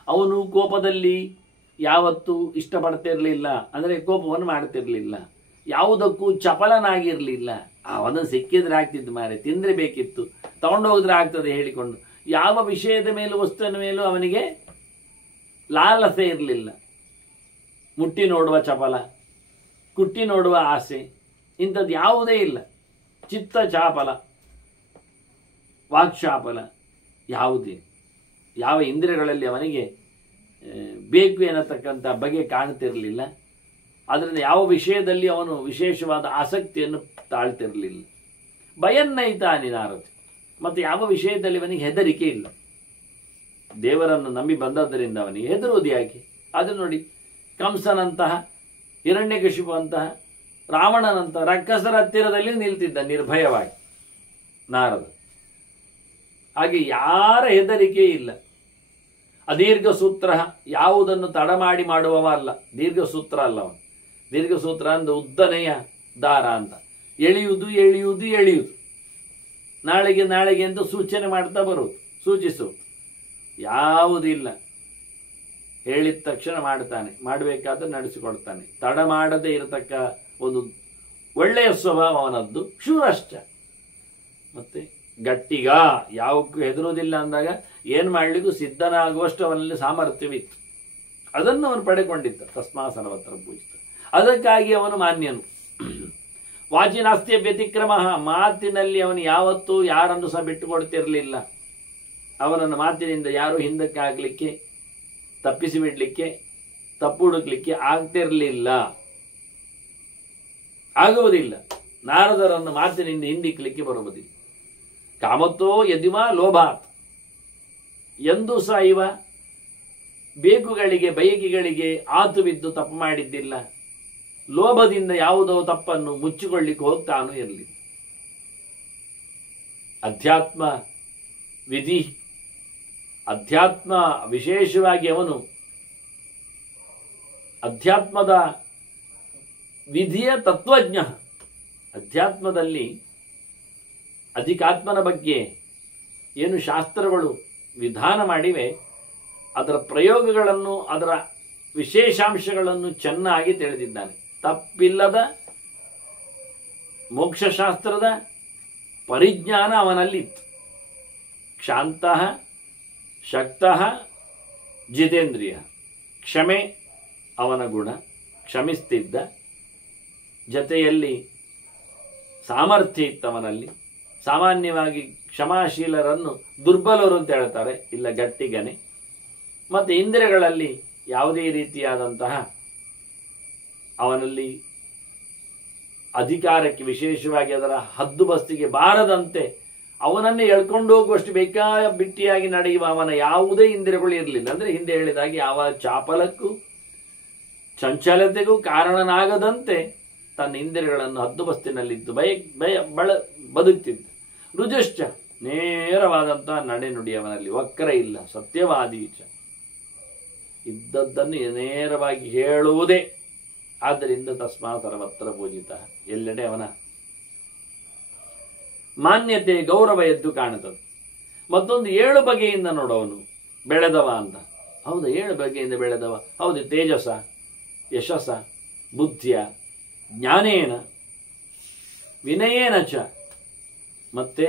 ಅವನು ಕೋಪದಲ್ಲಿ ಯಾವತ್ತೂ ಇಷ್ಟಪಡ್ತಿರ್ಲಿಲ್ಲ, ಅಂದರೆ ಕೋಪವನ್ನು ಮಾಡ್ತಿರ್ಲಿಲ್ಲ, ಯಾವುದಕ್ಕೂ ಚಪಲನಾಗಿರಲಿಲ್ಲ. ಅವನನ್ನು ಸಿಕ್ಕಿದ್ರೆ ಆಗ್ತಿದ್ದು ಮಾರೆ, ತಿಂದರೆ ಬೇಕಿತ್ತು, ತಗೊಂಡೋಗಿದ್ರೆ ಆಗ್ತದೆ ಹೇಳಿಕೊಂಡು. ಯಾವ ವಿಷಯದ ಮೇಲೂ ವಸ್ತುವಿನ ಮೇಲೂ ಅವನಿಗೆ ಲಾಲಸೆ ಇರಲಿಲ್ಲ. ಮುಟ್ಟಿ ನೋಡುವ ಚಪಲ, ಕುಟ್ಟಿ ನೋಡುವ ಆಸೆ, ಇಂಥದ್ದು ಯಾವುದೇ ಇಲ್ಲ. ಚಿತ್ತ ಚಾಪಲ, ವಾಕ್ಚಾಪಲ ಯಾವುದೇ, ಯಾವ ಇಂದ್ರಿಯಗಳಲ್ಲಿ ಅವನಿಗೆ ಬೇಕು ಎನ್ನತಕ್ಕಂಥ ಬಗೆ ಕಾಣ್ತಿರಲಿಲ್ಲ. ಅದರಿಂದ ಯಾವ ವಿಷಯದಲ್ಲಿ ಅವನು ವಿಶೇಷವಾದ ಆಸಕ್ತಿಯನ್ನು ತಾಳ್ತಿರಲಿಲ್ಲ. ಭಯನ್ನೈತಾನಿ ನಾರದು. ಮತ್ತು ಯಾವ ವಿಷಯದಲ್ಲಿ ಅವನಿಗೆ ಹೆದರಿಕೆ ಇಲ್ಲ. ದೇವರನ್ನು ನಂಬಿ ಬಂದದ್ದರಿಂದ ಅವನಿಗೆ ಹೆದರುವುದು ಯಾಕೆ? ಅದು ನೋಡಿ, ಕಂಸನಂತಹ, ಹಿರಣ್ಯಕಶಿಪು ಅಂತಹ, ರಾವಣನಂತಹ ರಕ್ಕಸರ ಹತ್ತಿರದಲ್ಲಿ ನಿಲ್ತಿದ್ದ ನಿರ್ಭಯವಾಗಿ ನಾರದ. ಹಾಗೆ ಯಾರ ಹೆದರಿಕೆ ಇಲ್ಲ. ಅದೀರ್ಘ ಸೂತ್ರ, ಯಾವುದನ್ನು ತಡ ಮಾಡಿ ಮಾಡುವವ ಅಲ್ಲ. ದೀರ್ಘ ಸೂತ್ರ ಅಲ್ಲ ಅವನು. ದೀರ್ಘ ಸೂತ್ರ ಅಂದ್ರೆ ಉದ್ದನೆಯ ದಾರ ಅಂತ. ಎಳೆಯುವುದು ಎಳೆಯುವುದು ಎಳೆಯುವುದು. ನಾಳೆಗೆ ನಾಳೆಗೆ ಅಂತ ಸೂಚನೆ ಮಾಡ್ತಾ ಬರುವುದು, ಸೂಚಿಸುವುದು ಯಾವುದಿಲ್ಲ. ಹೇಳಿದ ತಕ್ಷಣ ಮಾಡ್ತಾನೆ, ಮಾಡಬೇಕಾದ್ರೆ ನಡೆಸಿಕೊಡ್ತಾನೆ. ತಡ ಮಾಡದೇ ಇರತಕ್ಕ ಒಂದು ಒಳ್ಳೆಯ ಸ್ವಭಾವ ಅವನದ್ದು. ಶೂರಶ್ಚ, ಮತ್ತೆ ಗಟ್ಟಿಗ, ಯಾವಕ್ಕೂ ಹೆದರುವುದಿಲ್ಲ ಅಂದಾಗ ಏನು ಮಾಡಲಿಕ್ಕೂ ಸಿದ್ಧನಾಗುವಷ್ಟು ಅವನಲ್ಲಿ ಸಾಮರ್ಥ್ಯವಿತ್ತು. ಅದನ್ನು ಅವನು ಪಡೆಕೊಂಡಿದ್ದ. ತಸ್ಮಾ ಸರ್ವತ್ರ ಪೂಜಿತ. ಅದಕ್ಕಾಗಿ ಅವನು ಮಾನ್ಯನು. ವಾಚಿನಾಸ್ತಿಯ ವ್ಯತಿಕ್ರಮ, ಮಾತಿನಲ್ಲಿ ಅವನು ಯಾವತ್ತೂ ಯಾರನ್ನು ಸಹ ಬಿಟ್ಟುಕೊಡ್ತಿರಲಿಲ್ಲ. ಅವನನ್ನು ಮಾತಿನಿಂದ ಯಾರು ಹಿಂದಕ್ಕೆ ಆಗಲಿಕ್ಕೆ, ತಪ್ಪಿಸಿ ಬಿಡಲಿಕ್ಕೆ, ತಪ್ಪು ಹುಡುಕ್ಲಿಕ್ಕೆ ಆಗ್ತಿರಲಿಲ್ಲ, ಆಗುವುದಿಲ್ಲ. ನಾರದರನ್ನು ಮಾತಿನಿಂದ ಹಿಂದಿಕ್ಕಲಿಕ್ಕೆ ಬರುವುದಿಲ್ಲ. ಕಾಮತ್ತೋ ಯದಿವಾ ಲೋಭಾತ್, ಎಂದೂ ಸಹ ಇವ ಬೇಕುಗಳಿಗೆ ಬಯಕೆಗಳಿಗೆ ಆತು ಬಿದ್ದು ತಪ್ಪು ಮಾಡಿದ್ದಿಲ್ಲ. ಲೋಭದಿಂದ ಯಾವುದೋ ತಪ್ಪನ್ನು ಮುಚ್ಚಿಕೊಳ್ಳಿಕ್ಕೆ ಹೋಗ್ತಾನೂ ಇರಲಿ. ಅಧ್ಯಾತ್ಮ ವಿಧಿ, ಅಧ್ಯಾತ್ಮ ವಿಶೇಷವಾಗಿ ಅವನು ಅಧ್ಯಾತ್ಮದ ವಿಧಿಯ ತತ್ವಜ್ಞ. ಅಧ್ಯಾತ್ಮದಲ್ಲಿ ಅಧಿಕಾತ್ಮನ ಬಗ್ಗೆ ಏನು ಶಾಸ್ತ್ರಗಳು ವಿಧಾನ ಮಾಡಿವೆ, ಅದರ ಪ್ರಯೋಗಗಳನ್ನು, ಅದರ ವಿಶೇಷಾಂಶಗಳನ್ನು ಚೆನ್ನಾಗಿ ತಿಳಿದಿದ್ದಾನೆ. ತಪ್ಪಿಲ್ಲದ ಮೋಕ್ಷಶಾಸ್ತ್ರದ ಪರಿಜ್ಞಾನ ಅವನಲ್ಲಿತ್ತು. ಕ್ಷಾಂತಃ ಶಕ್ತಃ ಜಿತೇಂದ್ರಿಯ, ಕ್ಷಮೆ ಅವನ ಗುಣ, ಕ್ಷಮಿಸ್ತಿದ್ದ. ಜತೆಯಲ್ಲಿ ಸಾಮರ್ಥ್ಯ ಇತ್ತವನಲ್ಲಿ. ಸಾಮಾನ್ಯವಾಗಿ ಕ್ಷಮಾಶೀಲರನ್ನು ದುರ್ಬಲರು ಅಂತ ಹೇಳ್ತಾರೆ, ಇಲ್ಲ ಗಟ್ಟಿಗನೆ. ಮತ್ತು ಇಂದ್ರಿಯಗಳಲ್ಲಿ ಯಾವುದೇ ರೀತಿಯಾದಂತಹ ಅವನಲ್ಲಿ ಅಧಿಕಾರಕ್ಕೆ, ವಿಶೇಷವಾಗಿ ಅದರ ಹದ್ದುಬಸ್ತಿಗೆ ಬಾರದಂತೆ ಅವನನ್ನೇ ಎಳ್ಕೊಂಡು ಹೋಗುವಷ್ಟು ಬಿಟ್ಟಿಯಾಗಿ ನಡೆಯುವ ಅವನ ಯಾವುದೇ ಇಂದ್ರಿಯಗಳು ಇರಲಿಲ್ಲ. ಅಂದರೆ ಹಿಂದೆ ಹೇಳಿದಾಗೆ ಯಾವ ಚಾಪಲಕ್ಕೂ ಚಂಚಲತೆಗೂ ಕಾರಣನಾಗದಂತೆ ತನ್ನ ಇಂದ್ರಿಯಗಳನ್ನು ಹದ್ದುಬಸ್ತಿನಲ್ಲಿದ್ದು ಬದುಕ್ತಿದ್ದ. ರುಜಶ್ಚ, ನೇರವಾದಂತಹ ನಡೆನುಡಿ ಅವನಲ್ಲಿ, ವಕ್ರ ಇಲ್ಲ. ಸತ್ಯವಾದೀಚ, ಇದ್ದದ್ದನ್ನು ನೇರವಾಗಿ ಹೇಳುವುದೇ. ಆದ್ದರಿಂದ ತಸ್ಮಾ ಸರ್ವತ್ರ ಪೂಜಿತ, ಎಲ್ಲೆಡೆ ಅವನ ಮಾನ್ಯತೆ ಗೌರವ ಎದ್ದು ಕಾಣುತ್ತದೆ. ಮತ್ತೊಂದು 7 ಬಗೆಯಿಂದ ನೋಡವನು ಬೆಳೆದವ ಅಂತ. ಹೌದು, 7 ಬಗೆಯಿಂದ ಬೆಳೆದವ. ಹೌದು, ತೇಜಸ, ಯಶಸ, ಬುದ್ಧಿಯ, ಜ್ಞಾನೇನ, ವಿನಯೇನ ಚ, ಮತ್ತೆ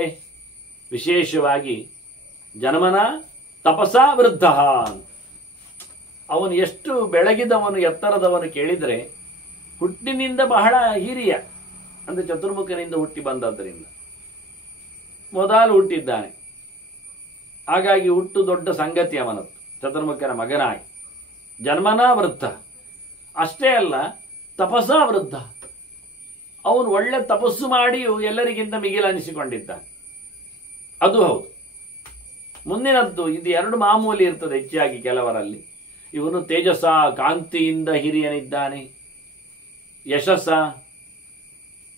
ವಿಶೇಷವಾಗಿ ಜನ್ಮನ ತಪಸಾ ವೃದ್ಧ. ಅವನು ಎಷ್ಟು ಬೆಳಗಿದವನು, ಎತ್ತರದವನು ಕೇಳಿದರೆ ಹುಟ್ಟಿನಿಂದ ಬಹಳ ಹಿರಿಯ, ಅಂದರೆ ಚತುರ್ಮುಖನಿಂದ ಹುಟ್ಟಿ ಬಂದದ್ದರಿಂದ ಮೊದಲು ಹುಟ್ಟಿದ್ದಾನೆ. ಹಾಗಾಗಿ ಹುಟ್ಟು ದೊಡ್ಡ ಸಂಗತಿ ಅವನದ್ದು, ಚತುರ್ಮುಖನ ಮಗನಾಗಿ. ಜನ್ಮನಾ ವೃದ್ಧ, ಅಷ್ಟೇ ಅಲ್ಲ ತಪಸಾ ವೃದ್ಧ. ಅವನು ಒಳ್ಳೆ ತಪಸ್ಸು ಮಾಡಿಯೂ ಎಲ್ಲರಿಗಿಂತ ಮಿಗಿಲು ಅನಿಸಿಕೊಂಡಿದ್ದಾನೆ. ಅದು ಹೌದು. ಮುಂದಿನದ್ದು, ಇದು 2 ಮಾಮೂಲಿ ಇರ್ತದೆ ಹೆಚ್ಚಾಗಿ ಕೆಲವರಲ್ಲಿ. ಇವನು ತೇಜಸ, ಕಾಂತಿಯಿಂದ ಹಿರಿಯನಿದ್ದಾನೆ. ಯಶಸ್ಸ,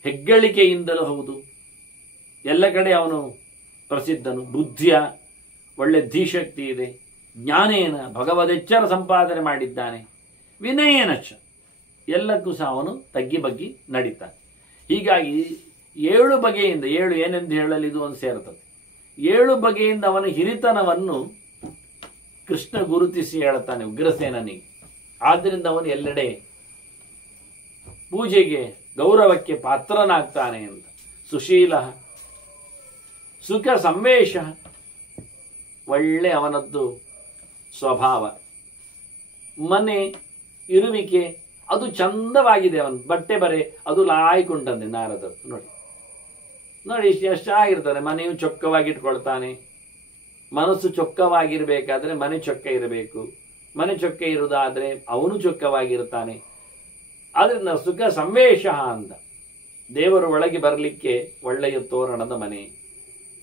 ಹೆಗ್ಗಳಿಕೆಯಿಂದಲೂ ಹೌದು, ಎಲ್ಲ ಕಡೆ ಅವನು ಪ್ರಸಿದ್ಧನು. ಬುದ್ಧಿಯ, ಒಳ್ಳೆ ಧೀಶಕ್ತಿ ಇದೆ. ಜ್ಞಾನೇನ, ಭಗವದೆಚ್ಚರ ಸಂಪಾದನೆ ಮಾಡಿದ್ದಾನೆ. ವಿನಯೇನಚ, ಎಲ್ಲಕ್ಕೂ ಸಹ ಅವನು ತಗ್ಗಿ ಬಗ್ಗಿ ನಡೀತಾನೆ. ಹೀಗಾಗಿ 7 ಬಗೆಯಿಂದ, 7 ಏನೆಂದು ಹೇಳಲು ಇದು ಒಂದು ಸೇರ್ತದೆ. 7 ಬಗೆಯಿಂದ ಅವನ ಹಿರಿತನವನ್ನು ಕೃಷ್ಣ ಗುರುತಿಸಿ ಹೇಳ್ತಾನೆ ಉಗ್ರಸೇನನಿಗೆ. ಆದ್ದರಿಂದ ಅವನು ಎಲ್ಲೆಡೆ ಪೂಜೆಗೆ, ಗೌರವಕ್ಕೆ ಪಾತ್ರನಾಗ್ತಾನೆ ಅಂತ. ಸುಶೀಲ, ಸುಖ ಸಂವೇಶ, ಒಳ್ಳೆ ಅವನದ್ದು ಸ್ವಭಾವ. ಮನೆ ಇರುವಿಕೆ ಅದು ಚಂದವಾಗಿದೆ. ಅವನ ಬಟ್ಟೆ ಬರೆ ಅದು ಲಾಯ್ಕೊಂಡಂತೆ ನಾರದರು. ನೋಡಿ ನೋಡಿ ಎಷ್ಟಾಗಿರ್ತಾನೆ. ಮನೆಯು ಚೊಕ್ಕವಾಗಿಟ್ಕೊಳ್ತಾನೆ. ಮನಸ್ಸು ಚೊಕ್ಕವಾಗಿರ್ಬೇಕಾದ್ರೆ ಮನೆ ಚೊಕ್ಕ ಇರಬೇಕು. ಮನೆ ಚೊಕ್ಕ ಇರುವುದಾದ್ರೆ ಅವನು ಚೊಕ್ಕವಾಗಿರ್ತಾನೆ. ಆದ್ರಿಂದ ಸುಖ ಸಂವೇಶ ಅಂತ. ದೇವರು ಒಳಗೆ ಬರಲಿಕ್ಕೆ ಒಳ್ಳೆಯ ತೋರಣದ ಮನೆ,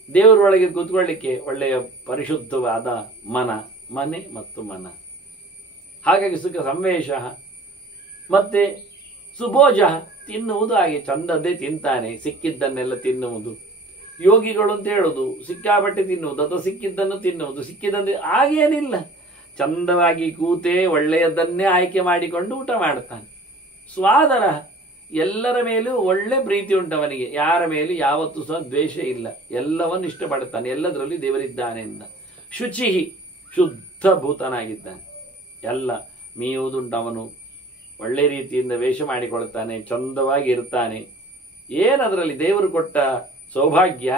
ದೇವರೊಳಗೆ ಕೂತ್ಕೊಳ್ಳಿಕ್ಕೆ ಒಳ್ಳೆಯ ಪರಿಶುದ್ಧವಾದ ಮನೆ ಮತ್ತು ಮನ. ಹಾಗಾಗಿ ಸುಖ ಸಂವೇಶ. ಮತ್ತೆ ಸುಭೋಜ, ತಿನ್ನುವುದು ಹಾಗೆ ಚಂದದ್ದೇ ತಿಂತಾನೆ, ಸಿಕ್ಕಿದ್ದನ್ನೆಲ್ಲ ತಿನ್ನುವುದು. ಯೋಗಿಗಳು ಅಂತ ಹೇಳುವುದು ಸಿಕ್ಕಾಬಟ್ಟೆ ತಿನ್ನುವುದು ಅಥವಾ ಸಿಕ್ಕಿದ್ದನ್ನು ತಿನ್ನುವುದು. ಸಿಕ್ಕಿದಂತೆ ಹಾಗೇನಿಲ್ಲ, ಚಂದವಾಗಿ ಕೂತೆ ಒಳ್ಳೆಯದನ್ನೇ ಆಯ್ಕೆ ಮಾಡಿಕೊಂಡು ಊಟ ಮಾಡ್ತಾನೆ. ಸ್ವಾದರ, ಎಲ್ಲರ ಮೇಲೂ ಒಳ್ಳೆ ಪ್ರೀತಿ ಉಂಟು ಅವನಿಗೆ, ಯಾರ ಮೇಲೂ ಯಾವತ್ತೂ ಸಹ ದ್ವೇಷ ಇಲ್ಲ, ಎಲ್ಲವನ್ನು ಇಷ್ಟಪಡುತ್ತಾನೆ, ಎಲ್ಲದರಲ್ಲಿ ದೇವರಿದ್ದಾನೆ ಅಂತ. ಶುಚಿಹಿ, ಶುದ್ಧ ಭೂತನಾಗಿದ್ದಾನೆ, ಎಲ್ಲ ಮೀಯುವುದುಂಟು ಅವನು, ಒಳ್ಳೆ ರೀತಿಯಿಂದ ವೇಷ ಮಾಡಿಕೊಳ್ತಾನೆ, ಚಂದವಾಗಿ ಇರ್ತಾನೆ. ಏನದರಲ್ಲಿ ದೇವರು ಕೊಟ್ಟ ಸೌಭಾಗ್ಯ,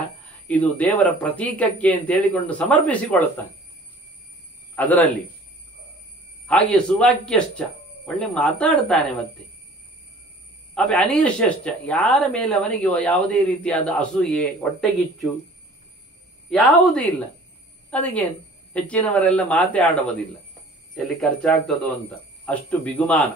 ಇದು ದೇವರ ಪ್ರತೀಕಕ್ಕೆ ಅಂತ ಹೇಳಿಕೊಂಡು ಸಮರ್ಪಿಸಿಕೊಳ್ಳುತ್ತಾನೆ ಅದರಲ್ಲಿ. ಹಾಗೆ ಸುವಾಕ್ಯಶ್ಚ, ಒಳ್ಳೆ ಮಾತಾಡ್ತಾನೆ. ಮತ್ತೆ ಅನೀರ್ಷ್ಯಶ್ಚ, ಯಾರ ಮೇಲೆ ಅವನಿಗೆ ಯಾವುದೇ ರೀತಿಯಾದ ಅಸೂಯೆ, ಹೊಟ್ಟೆಗಿಚ್ಚು ಯಾವುದೂ ಇಲ್ಲ. ಅದಕ್ಕೇನು, ಹೆಚ್ಚಿನವರೆಲ್ಲ ಮಾತೇ ಆಡುವುದಿಲ್ಲ, ಎಲ್ಲಿ ಖರ್ಚಾಗ್ತದೋ ಅಂತ, ಅಷ್ಟು ಬಿಗುಮಾನ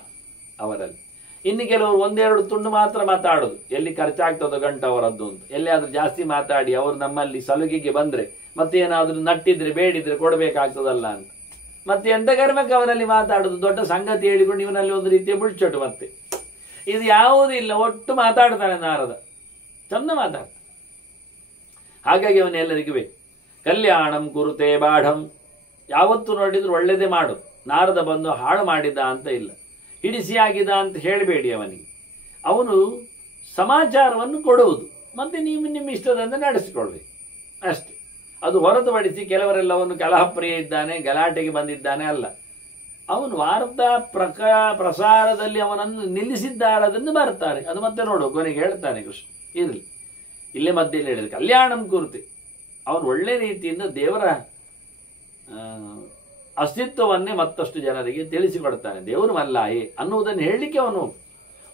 ಅವರಲ್ಲಿ. ಇನ್ನು ಕೆಲವರು ಒಂದೆರಡು ತುಂಡು ಮಾತ್ರ ಮಾತಾಡೋದು, ಎಲ್ಲಿ ಖರ್ಚಾಗ್ತದೋ ಗಂಟು ಅವರದ್ದು ಅಂತ. ಎಲ್ಲಿಯಾದ್ರೂ ಜಾಸ್ತಿ ಮಾತಾಡಿ ಅವರು ನಮ್ಮಲ್ಲಿ ಸಲುಗೆಗೆ ಬಂದ್ರೆ ಮತ್ತೇನಾದ್ರೂ ನಟ್ಟಿದ್ರೆ ಬೇಡಿದ್ರೆ ಕೊಡಬೇಕಾಗ್ತದಲ್ಲ ಅಂತ, ಮತ್ತೆ ಎಂತ ಕರ್ಮಕ್ಕೆ ಅವನಲ್ಲಿ ಮಾತಾಡೋದು, ದೊಡ್ಡ ಸಂಗತಿ ಹೇಳಿಕೊಂಡು ಇವನಲ್ಲಿ ಒಂದು ರೀತಿಯ ಬುಳ್ಚೋಟು. ಮತ್ತೆ ಇದು ಯಾವುದೂ ಇಲ್ಲ, ಒಟ್ಟು ಮಾತಾಡ್ತಾನೆ ನಾರದ, ಚಂದ ಮಾತಾಡ್ತಾನೆ. ಹಾಗಾಗಿ ಅವನೆಲ್ಲರಿಗೂ ಬೇಕು. ಕಲ್ಯಾಣಂ ಕುರುತೆ ಬಾಢಂ, ಯಾವತ್ತು ನೋಡಿದ್ರು ಒಳ್ಳೆಯದೇ ಮಾಡು. ನಾರದ ಬಂದು ಹಾಳು ಮಾಡಿದ ಅಂತ ಇಲ್ಲ, ಹಿಡಿಸಿಯಾಗಿದ ಅಂತ ಹೇಳಬೇಡಿ ಅವನಿಗೆ. ಅವನು ಸಮಾಚಾರವನ್ನು ಕೊಡುವುದು, ಮತ್ತೆ ನೀವು ನಿಮ್ಮ ಇಷ್ಟದಂತೆ ನಡೆಸಿಕೊಳ್ಳಬೇಕು ಅಷ್ಟೇ. ಅದು ಹೊರತುಪಡಿಸಿ ಕೆಲವರೆಲ್ಲವನ್ನು ಕಲಹಪ್ರಿಯ ಇದ್ದಾನೆ, ಗಲಾಟೆಗೆ ಬಂದಿದ್ದಾನೆ ಅಲ್ಲ. ಅವನು ವಾರ್ತಾ ಪ್ರಸಾರದಲ್ಲಿ ಅವನನ್ನು ನಿಲ್ಲಿಸಿದ್ದಾರದನ್ನು ಬರ್ತಾರೆ. ಅದು ಮತ್ತೆ ನೋಡು, ಕೊನೆಗೆ ಹೇಳ್ತಾನೆ ಕೃಷ್ಣ, ಇರಲಿ ಇಲ್ಲೇ ಮಧ್ಯದಲ್ಲಿ ಹೇಳಿದ್ರೆ ಕಲ್ಯಾಣಂ ಕುರಿತು. ಅವನು ಒಳ್ಳೆ ರೀತಿಯಿಂದ ದೇವರ ಅಸ್ತಿತ್ವವನ್ನೇ ಮತ್ತಷ್ಟು ಜನರಿಗೆ ತಿಳಿಸಿಕೊಡ್ತಾನೆ. ದೇವರು ಮಲ್ಲಾಯೇ ಅನ್ನುವುದನ್ನು ಹೇಳಲಿಕ್ಕೆ ಅವನು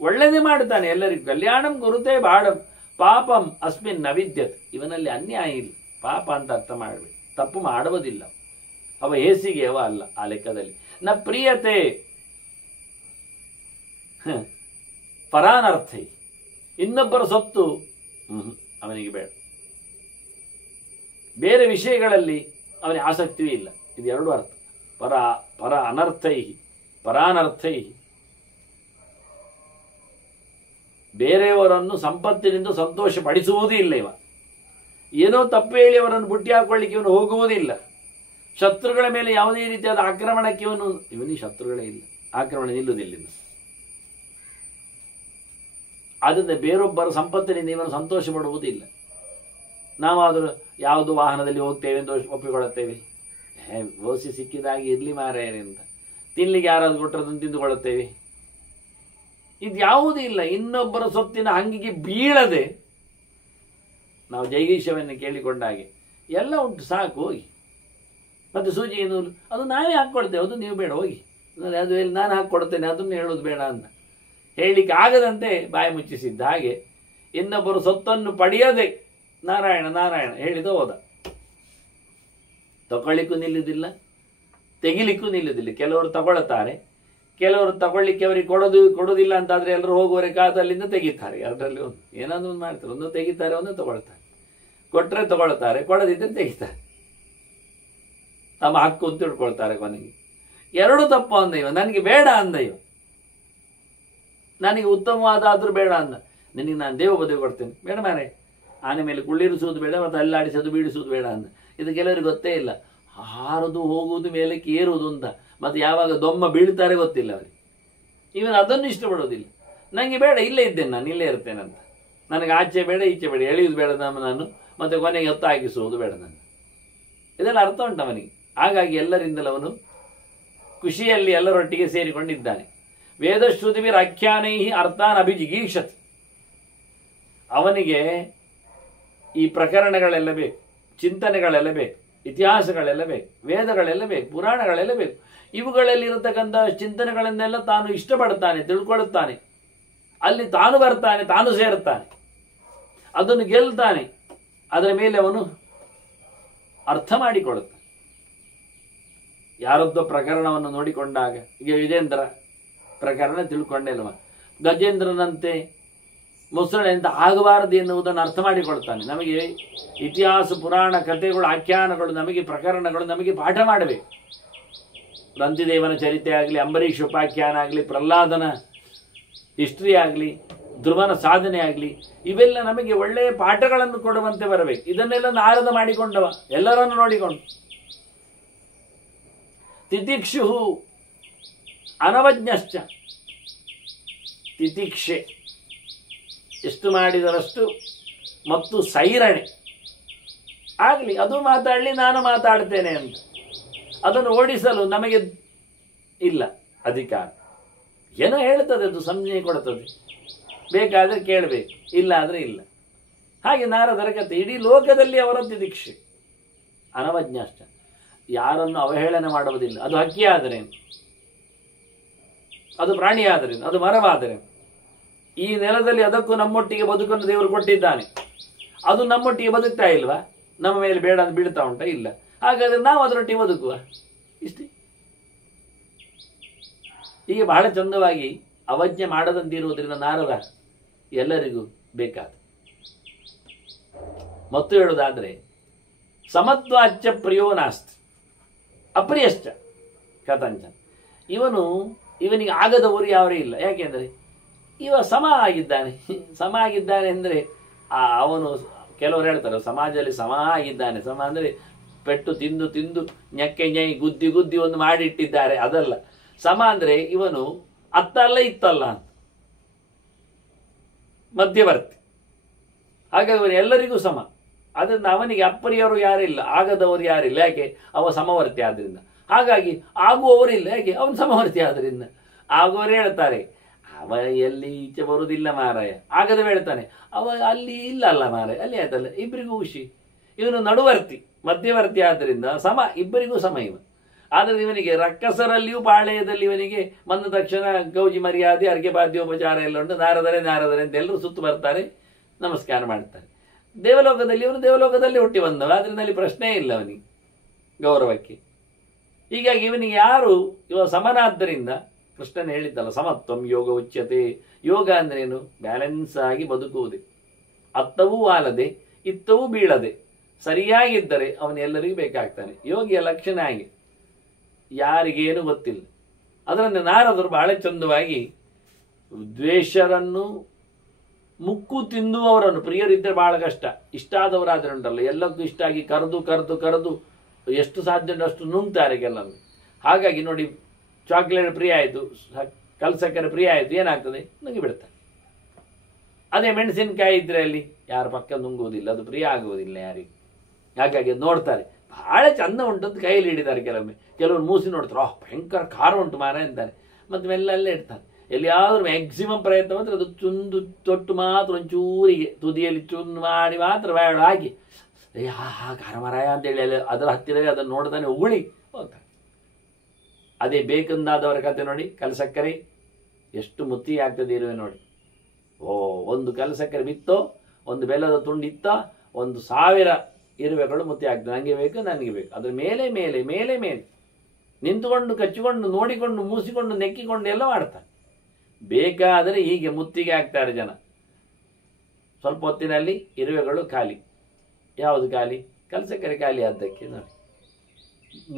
ಒಳ್ಳೆಯದೇ ಮಾಡುತ್ತಾನೆ ಎಲ್ಲರಿಗೂ. ಕಲ್ಯಾಣಂ ಗುರುತೇ ಬಾಡಂ ಪಾಪಂ ಅಸ್ಮಿನ್ ನವಿದ್ಯತೆ, ಇವನಲ್ಲಿ ಅನ್ಯಾಯ ಇಲ್ಲ, ಪಾಪ ಅಂತ ಅರ್ಥ ಮಾಡಬೇಕು, ತಪ್ಪು ಮಾಡುವುದಿಲ್ಲ ಅವ, ಹೇಸಿಗೆ ಅವ ಅಲ್ಲ ಆ ಲೆಕ್ಕದಲ್ಲಿ. ನ ಪ್ರಿಯತೆ ಪರಾನರ್ಥೈ, ಇನ್ನೊಬ್ಬರ ಸೊತ್ತು ಅವನಿಗೆ ಬೇಡ, ಬೇರೆ ವಿಷಯಗಳಲ್ಲಿ ಅವನಿಗೆ ಆಸಕ್ತಿಯೂ ಇಲ್ಲ. ಇದು ಎರಡು ಅರ್ಥ, ಪರ ಅನರ್ಥೈ ಪರಾನರ್ಥೈ. ಬೇರೆಯವರನ್ನು ಸಂಪತ್ತಿನಿಂದ ಸಂತೋಷ ಪಡಿಸುವುದೂ ಇಲ್ಲ ಇವ. ಏನೋ ತಪ್ಪು ಹೇಳಿ ಅವರನ್ನು ಬುಟ್ಟಿ ಹಾಕೊಳ್ಳಿಕ್ಕೆ ಇವನು ಹೋಗುವುದಿಲ್ಲ. ಶತ್ರುಗಳ ಮೇಲೆ ಯಾವುದೇ ರೀತಿಯಾದ ಆಕ್ರಮಣಕ್ಕೆ ಇವನಿಗೆ ಶತ್ರುಗಳೇ ಇಲ್ಲ, ಆಕ್ರಮಣ ನಿಲ್ಲುವುದಿಲ್ಲ. ಆದ್ದರಿಂದ ಬೇರೊಬ್ಬರ ಸಂಪತ್ತಿನಿಂದ ಇವನು ಸಂತೋಷ ಪಡುವುದಿಲ್ಲ. ನಾವಾದರೂ ಯಾವುದು ವಾಹನದಲ್ಲಿ ಹೋಗ್ತೇವೆ ಅಂತ ಒಪ್ಪಿಕೊಳ್ಳುತ್ತೇವೆ, ಓಸಿ ಸಿಕ್ಕಿದಾಗಿ ಇರ್ಲಿ ಮಾರಾಯರೆ ಅಂತ. ತಿನ್ಲಿಕ್ಕೆ ಯಾರಾದ್ರು ಕೊಟ್ಟರದನ್ನು ತಿಂದುಕೊಳ್ಳುತ್ತೇವೆ. ಇದು ಯಾವುದೂ ಇಲ್ಲ. ಇನ್ನೊಬ್ಬರ ಸೊತ್ತಿನ ಹಂಗಿಗೆ ಬೀಳದೆ ನಾವು ಜೈಗೀಶವನ್ನು ಕೇಳಿಕೊಂಡ ಹಾಗೆ ಎಲ್ಲ ಉಂಟು, ಸಾಕು ಹೋಗಿ. ಮತ್ತು ಸೂಜಿ ಏನು ಅದು ನಾವೇ ಹಾಕ್ಕೊಳ್ತೇವೆ, ಅದು ನೀವು ಬೇಡ ಹೋಗಿ, ಅದು ನಾನು ಹಾಕ್ಕೊಡ್ತೇನೆ ಅದನ್ನು ಹೇಳೋದು ಬೇಡ ಅಂತ ಹೇಳಲಿಕ್ಕೆ ಆಗದಂತೆ ಬಾಯಿ ಮುಚ್ಚಿಸಿದ್ದ ಹಾಗೆ ಇನ್ನೊಬ್ಬರು ಸೊತ್ತನ್ನು ಪಡೆಯದೆ ನಾರಾಯಣ ನಾರಾಯಣ ಹೇಳಿದ ಹೋದ. ತಗೊಳ್ಳಿಕ್ಕೂ ನಿಲ್ಲುವುದಿಲ್ಲ, ತೆಗಿಲಿಕ್ಕೂ ನಿಲ್ಲುವುದಿಲ್ಲ. ಕೆಲವರು ತಗೊಳ್ತಾರೆ, ಕೆಲವರು ತಗೊಳ್ಳಿಕ್ಕೆ ಅವರಿಗೆ ಕೊಡೋದಿಲ್ಲ ಅಂತಾದರೆ ಎಲ್ಲರೂ ಹೋಗುವವರೆ ಕಾದಲ್ಲಿಂದ ತೆಗಿತಾರೆ. ಎರಡರಲ್ಲಿ ಒಂದು ಏನಾದರೂ ಒಂದು ಮಾಡ್ತಾರೆ, ಒಂದು ತೆಗಿತಾರೆ, ಒಂದು ತಗೊಳ್ತಾರೆ. ಕೊಟ್ಟರೆ ತಗೊಳ್ತಾರೆ, ಕೊಡದಿದ್ದರೆ ತೆಗಿತಾರೆ. ತಮ್ಮ ಹಕ್ಕು ಅಂತ ತಿಳ್ಕೊಳ್ತಾರೆ. ಕೊನೆಗೆ ಎರಡು ತಪ್ಪು ಅಂದ ಇವ, ನನಗೆ ಬೇಡ ಅಂದ ಇವ, ನನಗೆ ಉತ್ತಮವಾದ ಆದರೂ ಬೇಡ ಅಂದ. ನಿನಗೆ ನಾನು ದೇವ ಬದುಕು ಕೊಡ್ತೇನೆ, ಬೇಡ ಮಾರೆ. ಆನೆ ಮೇಲೆ ಕುಳ್ಳಿರಿಸುವುದು ಬೇಡ, ಮತ್ತು ಅಲ್ಲಾಡಿಸೋದು ಬೀಳಿಸುವುದು ಬೇಡ ಅಂದ. ಇದು ಕೆಲವರಿಗೆ ಗೊತ್ತೇ ಇಲ್ಲ, ಹಾರುದು ಹೋಗುವುದು ಮೇಲಕ್ಕೆ ಏರುವುದು ಅಂತ, ಮತ್ತು ಯಾವಾಗ ದೊಮ್ಮ ಬೀಳ್ತಾರೆ ಗೊತ್ತಿಲ್ಲ ಅವರಿಗೆ. ಇವನು ಅದನ್ನು ಇಷ್ಟಪಡೋದಿಲ್ಲ. ನನಗೆ ಬೇಡ, ಇಲ್ಲೇ ಇದ್ದೇನೆ ನಾನು, ಇಲ್ಲೇ ಇರ್ತೇನೆ ಅಂತ. ನನಗೆ ಆಚೆ ಬೇಡ ಈಚೆ ಬೇಡ, ಎಳೆಯುವುದು ಬೇಡ ನಾನು, ಮತ್ತು ಕೊನೆಗೆ ಹೊತ್ತು ಹಾಕಿಸುವುದು ಬೇಡ ನಾನು. ಇದೆಲ್ಲ ಅರ್ಥ ಉಂಟು ಅವನಿಗೆ. ಹಾಗಾಗಿ ಎಲ್ಲರಿಂದಲೂ ಅವನು ಖುಷಿಯಲ್ಲಿ ಎಲ್ಲರೊಟ್ಟಿಗೆ ಸೇರಿಕೊಂಡಿದ್ದಾನೆ. ವೇದಶ್ರುತಿವಿರ್ ಆಖ್ಯಾನೈ ಅರ್ಥಾನ್ ಅಭಿಜಿಗೀಷತ್. ಅವನಿಗೆ ಈ ಪ್ರಕರಣಗಳೆಲ್ಲ ಬೇಕು, ಚಿಂತನೆಗಳೆಲ್ಲ ಬೇಕು, ಇತಿಹಾಸಗಳೆಲ್ಲ ಬೇಕು, ವೇದಗಳೆಲ್ಲ ಬೇಕು, ಪುರಾಣಗಳೆಲ್ಲ ಬೇಕು. ಇವುಗಳಲ್ಲಿರತಕ್ಕಂಥ ಚಿಂತನೆಗಳನ್ನೆಲ್ಲ ತಾನು ಇಷ್ಟಪಡುತ್ತಾನೆ, ತಿಳ್ಕೊಳ್ಳುತ್ತಾನೆ. ಅಲ್ಲಿ ತಾನು ಬರ್ತಾನೆ, ತಾನು ಸೇರುತ್ತಾನೆ, ಅದನ್ನು ಗೆಲ್ತಾನೆ. ಅದರ ಮೇಲೆ ಅವನು ಅರ್ಥ ಮಾಡಿಕೊಳ್ಳುತ್ತಾನೆ. ಯಾರದ್ದೋ ಪ್ರಕರಣವನ್ನು ನೋಡಿಕೊಂಡಾಗ, ಈಗ ವಿಜೇಂದ್ರ ಪ್ರಕರಣ ತಿಳ್ಕೊಂಡೇಲ್ವ, ಗಜೇಂದ್ರನಂತೆ ಮೊಸಳೆಂತ ಆಗಬಾರದು ಎನ್ನುವುದನ್ನು ಅರ್ಥ ಮಾಡಿಕೊಳ್ತಾನೆ. ನಮಗೆ ಇತಿಹಾಸ ಪುರಾಣ ಕಥೆಗಳು, ಆಖ್ಯಾನಗಳು, ನಮಗೆ ಪ್ರಕರಣಗಳು ನಮಗೆ ಪಾಠ ಮಾಡಬೇಕು. ರಂತಿದೇವನ ಚರಿತ್ರೆ ಆಗಲಿ, ಅಂಬರೀಷ್ ಉಪಾಖ್ಯಾನ ಆಗಲಿ, ಪ್ರಹ್ಲಾದನ ಹಿಸ್ಟ್ರಿ ಆಗಲಿ, ಧ್ರುವನ ಸಾಧನೆ ಆಗಲಿ, ಇವೆಲ್ಲ ನಮಗೆ ಒಳ್ಳೆಯ ಪಾಠಗಳನ್ನು ಕೊಡುವಂತೆ ಬರಬೇಕು. ಇದನ್ನೆಲ್ಲ ನಾರದ ಮಾಡಿಕೊಂಡವ, ಎಲ್ಲರನ್ನು ನೋಡಿಕೊಂಡು. ತಿತಿಕ್ಷು ಅನವಜ್ಞಶ್ಚ, ತಿತಿಕ್ಷೆ ಎಷ್ಟು ಮಾಡಿದರಷ್ಟು ಮತ್ತು ಸೈರಣೆ ಆಗಲಿ, ಅದು ಮಾತಾಡಲಿ, ನಾನು ಮಾತಾಡ್ತೇನೆ ಅಂತ. ಅದನ್ನು ಓಡಿಸಲು ನಮಗೆ ಇಲ್ಲ ಅಧಿಕಾರ. ಏನೋ ಹೇಳ್ತದೆ, ಅದು ಸಂಜ್ಞೆ ಕೊಡ್ತದೆ, ಬೇಕಾದರೆ ಕೇಳಬೇಕು, ಇಲ್ಲ ಆದರೆ ಇಲ್ಲ. ಹಾಗೆ ನಾರದರ ಕಥೆ ಇಡೀ ಲೋಕದಲ್ಲಿ ಅವರದ್ದು ದೀಕ್ಷೆ. ಅನವಜ್ಞಾಷ್ಟ, ಯಾರನ್ನು ಅವಹೇಳನ ಮಾಡುವುದಿಲ್ಲ. ಅದು ಹಕ್ಕಿ ಆದರೇನು, ಅದು ಪ್ರಾಣಿ ಆದರೇನು, ಅದು ಮರವಾದರೇನು, ಈ ನೆಲದಲ್ಲಿ ಅದಕ್ಕೂ ನಮ್ಮೊಟ್ಟಿಗೆ ಬದುಕನ್ನು ದೇವರು ಕೊಟ್ಟಿದ್ದಾನೆ. ಅದು ನಮ್ಮೊಟ್ಟಿಗೆ ಬದುಕ್ತಾ ಇಲ್ವಾ? ನಮ್ಮ ಮೇಲೆ ಬೇಡ ಅಂತ ಬೀಳ್ತಾ ಉಂಟ? ಇಲ್ಲ. ಹಾಗಾದ್ರೆ ನಾವು ಅದರೊಟ್ಟಿಗೆ ಬದುಕುವ, ಇಷ್ಟೇ. ಹೀಗೆ ಬಹಳ ಚಂದವಾಗಿ ಅವಜ್ಞೆ ಮಾಡದಂತಿರುವುದರಿಂದ ನಾರದ ಎಲ್ಲರಿಗೂ ಬೇಕಾದ. ಮತ್ತು ಹೇಳುವುದಾದ್ರೆ ಸಮತ್ವಾಚ್ಯ ಪ್ರಿಯೋ ನಾಸ್ತಿ ಅಪ್ರಿಯಶ್ಚ ಕಥಂಚನ. ಇವನಿಗೆ ಆಗದವರು ಯಾವರೇ ಇಲ್ಲ. ಯಾಕೆಂದರೆ ಇವ ಸಮ ಆಗಿದ್ದಾನೆ. ಸಮ ಆಗಿದ್ದಾನೆ ಅಂದರೆ ಅವನು, ಕೆಲವರು ಹೇಳ್ತಾರೆ ಸಮಾಜದಲ್ಲಿ ಸಮ ಆಗಿದ್ದಾನೆ. ಸಮ ಅಂದರೆ ಪೆಟ್ಟು ತಿಂದು ತಿಂದು ñಕ್ಕೆ ñೈ ಗುದ್ದಿ ಗುದ್ದಿ ಒಂದು ಮಾಡಿಟ್ಟಿದ್ದಾರೆ, ಅದಲ್ಲ. ಸಮ ಅಂದರೆ ಇವನು ಅತ್ತಲ್ಲ ಇತ್ತಲ್ಲ ಅಂತ, ಮಧ್ಯವರ್ತಿ. ಹಾಗಾಗಿ ಅವನು ಎಲ್ಲರಿಗೂ ಸಮ. ಅದರಿಂದ ಅವನಿಗೆ ಅಪ್ರಿಯರು ಯಾರಿಲ್ಲ, ಆಗದವರು ಯಾರಿಲ್ಲ. ಯಾಕೆ? ಅವ ಸಮವರ್ತಿ ಆದ್ರಿಂದ. ಹಾಗಾಗಿ ಆಗುವವರಿಲ್ಲ. ಯಾಕೆ? ಅವನು ಸಮವರ್ತಿ ಆದ್ರಿಂದ. ಆಗುವವರು ಹೇಳ್ತಾರೆ ಅವ ಎಲ್ಲಿ ಈಚೆ ಬರುವುದಿಲ್ಲ ಮಾರಾಯ, ಆಗದೆ ಹೇಳ್ತಾನೆ ಅವ ಅಲ್ಲಿ ಇಲ್ಲ ಅಲ್ಲ ಮಾರಾಯ, ಅಲ್ಲಿ ಆಯ್ತಲ್ಲ, ಇಬ್ಬರಿಗೂ ಖುಷಿ. ಇವನು ನಡುವರ್ತಿ, ಮಧ್ಯವರ್ತಿ ಆದ್ದರಿಂದ ಸಮ, ಇಬ್ಬರಿಗೂ ಸಮ ಇವ. ಆದರೆ ಇವನಿಗೆ ರಕ್ಕಸರಲ್ಲಿಯೂ ಪಾಳೆಯದಲ್ಲಿ ಇವನಿಗೆ ಬಂದ ತಕ್ಷಣ ಗೌಜಿ ಮರ್ಯಾದೆ, ಅರ್ಘ್ಯ ಬಾಧ್ಯೋಪಚಾರ ಎಲ್ಲ ಉಂಟು. ನಾರದರೆ ಅಂತ ಎಲ್ಲರೂ ಸುತ್ತು ಬರ್ತಾರೆ, ನಮಸ್ಕಾರ ಮಾಡ್ತಾರೆ. ದೇವಲೋಕದಲ್ಲಿ ಇವನು ದೇವಲೋಕದಲ್ಲಿ ಹುಟ್ಟಿ ಬಂದವ, ಅದರಲ್ಲಿ ಪ್ರಶ್ನೆ ಇಲ್ಲ ಅವನಿಗೆ ಗೌರವಕ್ಕೆ. ಹೀಗಾಗಿ ಇವನಿಗೆ ಯಾರು ಇವ ಸಮನಾದ್ದರಿಂದ ಕೃಷ್ಣನ್ ಹೇಳಿದ್ದಲ್ಲ, ಸಮತ್ವಂ ಯೋಗ ಉಚ್ಯತೆ. ಯೋಗ ಅಂದ್ರೇನು? ಬ್ಯಾಲೆನ್ಸ್ ಆಗಿ ಬದುಕುವುದೇ, ಅತ್ತವೂ ಆಲದೆ ಇತ್ತವೂ ಬೀಳದೆ ಸರಿಯಾಗಿದ್ದರೆ ಅವನು ಎಲ್ಲರಿಗೂ ಬೇಕಾಗ್ತಾನೆ. ಯೋಗಿಯ ಲಕ್ಷಣ ಹಾಗೆ, ಯಾರಿಗೇನು ಗೊತ್ತಿಲ್ಲ. ಅದರಿಂದ ನಾರದರು ಬಹಳ ಚಂದವಾಗಿ ದ್ವೇಷರನ್ನು ಮುಕ್ಕು ತಿಂದುವವರನ್ನು, ಪ್ರಿಯರಿದ್ದರೆ ಬಹಳ ಕಷ್ಟ, ಇಷ್ಟಾದವರಾದ್ರೆ ಉಂಟಲ್ಲ ಎಲ್ಲಕ್ಕೂ ಇಷ್ಟ ಆಗಿ ಕರೆದು ಕರೆದು ಕರೆದು ಎಷ್ಟು ಸಾಧ್ಯ ಉಂಟು ಅಷ್ಟು ನುಂಗ್ತಾರೆ ಕೆಲವೊಮ್ಮೆ. ಹಾಗಾಗಿ ನೋಡಿ, ಚಾಕ್ಲೇಟ್ ಪ್ರಿಯ ಆಯಿತು, ಕಲ್ಸಕ್ಕರೆ ಪ್ರಿಯ ಆಯಿತು, ಏನಾಗ್ತದೆ? ನುಂಗಿ ಬಿಡ್ತಾರೆ. ಅದೇ ಮೆಣಸಿನಕಾಯಿ ಇದ್ರೆ ಅಲ್ಲಿ ಯಾರ ಪಕ್ಕ ನುಂಗುವುದಿಲ್ಲ, ಅದು ಪ್ರಿಯ ಆಗುವುದಿಲ್ಲ ಯಾರಿಗೂ. ಹಾಗಾಗಿ ನೋಡ್ತಾರೆ, ಬಹಳ ಚಂದ ಉಂಟು ಅಂತ ಕೈಯಲ್ಲಿ ಹಿಡಿತಾರೆ. ಕೆಲವರು ಮೂಸಿ ನೋಡ್ತಾರೆ, ಭಯಂಕರ ಖಾರ ಉಂಟು ಮಾರ ಅಂತಾರೆ, ಮತ್ತು ಮೆಲ್ಲಲ್ಲೇ ಇಡ್ತಾರೆ. ಎಲ್ಲಿಯಾದ್ರೂ ಮ್ಯಾಕ್ಸಿಮಮ್ ಪ್ರಯತ್ನ ಮಾತ್ರ ಅದು ಚುಂದು ತೊಟ್ಟು ಮಾತ್ರ ಒಂಚೂರಿಗೆ ತುದಿಯಲ್ಲಿ ಚುಂದು ಮಾಡಿ ಮಾತ್ರ ಬೇಡ ಹಾಕಿ ಖಾರ ಮರಾಯ ಅಂತೇಳಿ ಅದರ ಹತ್ತಿರವೇ ಅದನ್ನು ನೋಡ್ತಾನೆ ಉಗುಳಿ ಹೋಗ್ತಾರೆ. ಅದೇ ಬೇಕಂದಾದವರ ಕತೆ ನೋಡಿ, ಕಲಸಕ್ಕರೆ ಎಷ್ಟು ಮುತ್ತಿ ಆಗ್ತದೆ ಇರುವೆ ನೋಡಿ. ಒಂದು ಕಲಸಕ್ಕರೆ ಬಿತ್ತೋ, ಒಂದು ಬೆಲ್ಲದ ತುಂಡಿತ್ತೋ, 1000 ಇರುವೆಗಳು ಮುತ್ತಿ ಆಗ್ತದೆ. ನನಗೆ ಬೇಕು, ನನಗೆ ಬೇಕು. ಅದ್ರ ಮೇಲೆ ಮೇಲೆ ಮೇಲೆ ಮೇಲೆ ನಿಂತುಕೊಂಡು ಕಚ್ಚಿಕೊಂಡು ನೋಡಿಕೊಂಡು ಮೂಸಿಕೊಂಡು ನೆಕ್ಕಿಕೊಂಡು ಎಲ್ಲ ಮಾಡ್ತಾರೆ. ಬೇಕಾದರೆ ಹೀಗೆ ಮುತ್ತಿಗೆ ಆಗ್ತಾರೆ ಜನ. ಸ್ವಲ್ಪ ಹೊತ್ತಿನಲ್ಲಿ ಇರುವೆಗಳು ಖಾಲಿ. ಯಾವುದು ಖಾಲಿ? ಕಲಸಕ್ಕರೆ ಖಾಲಿ ಆದ್ದಕ್ಕೆ ನೋಡಿ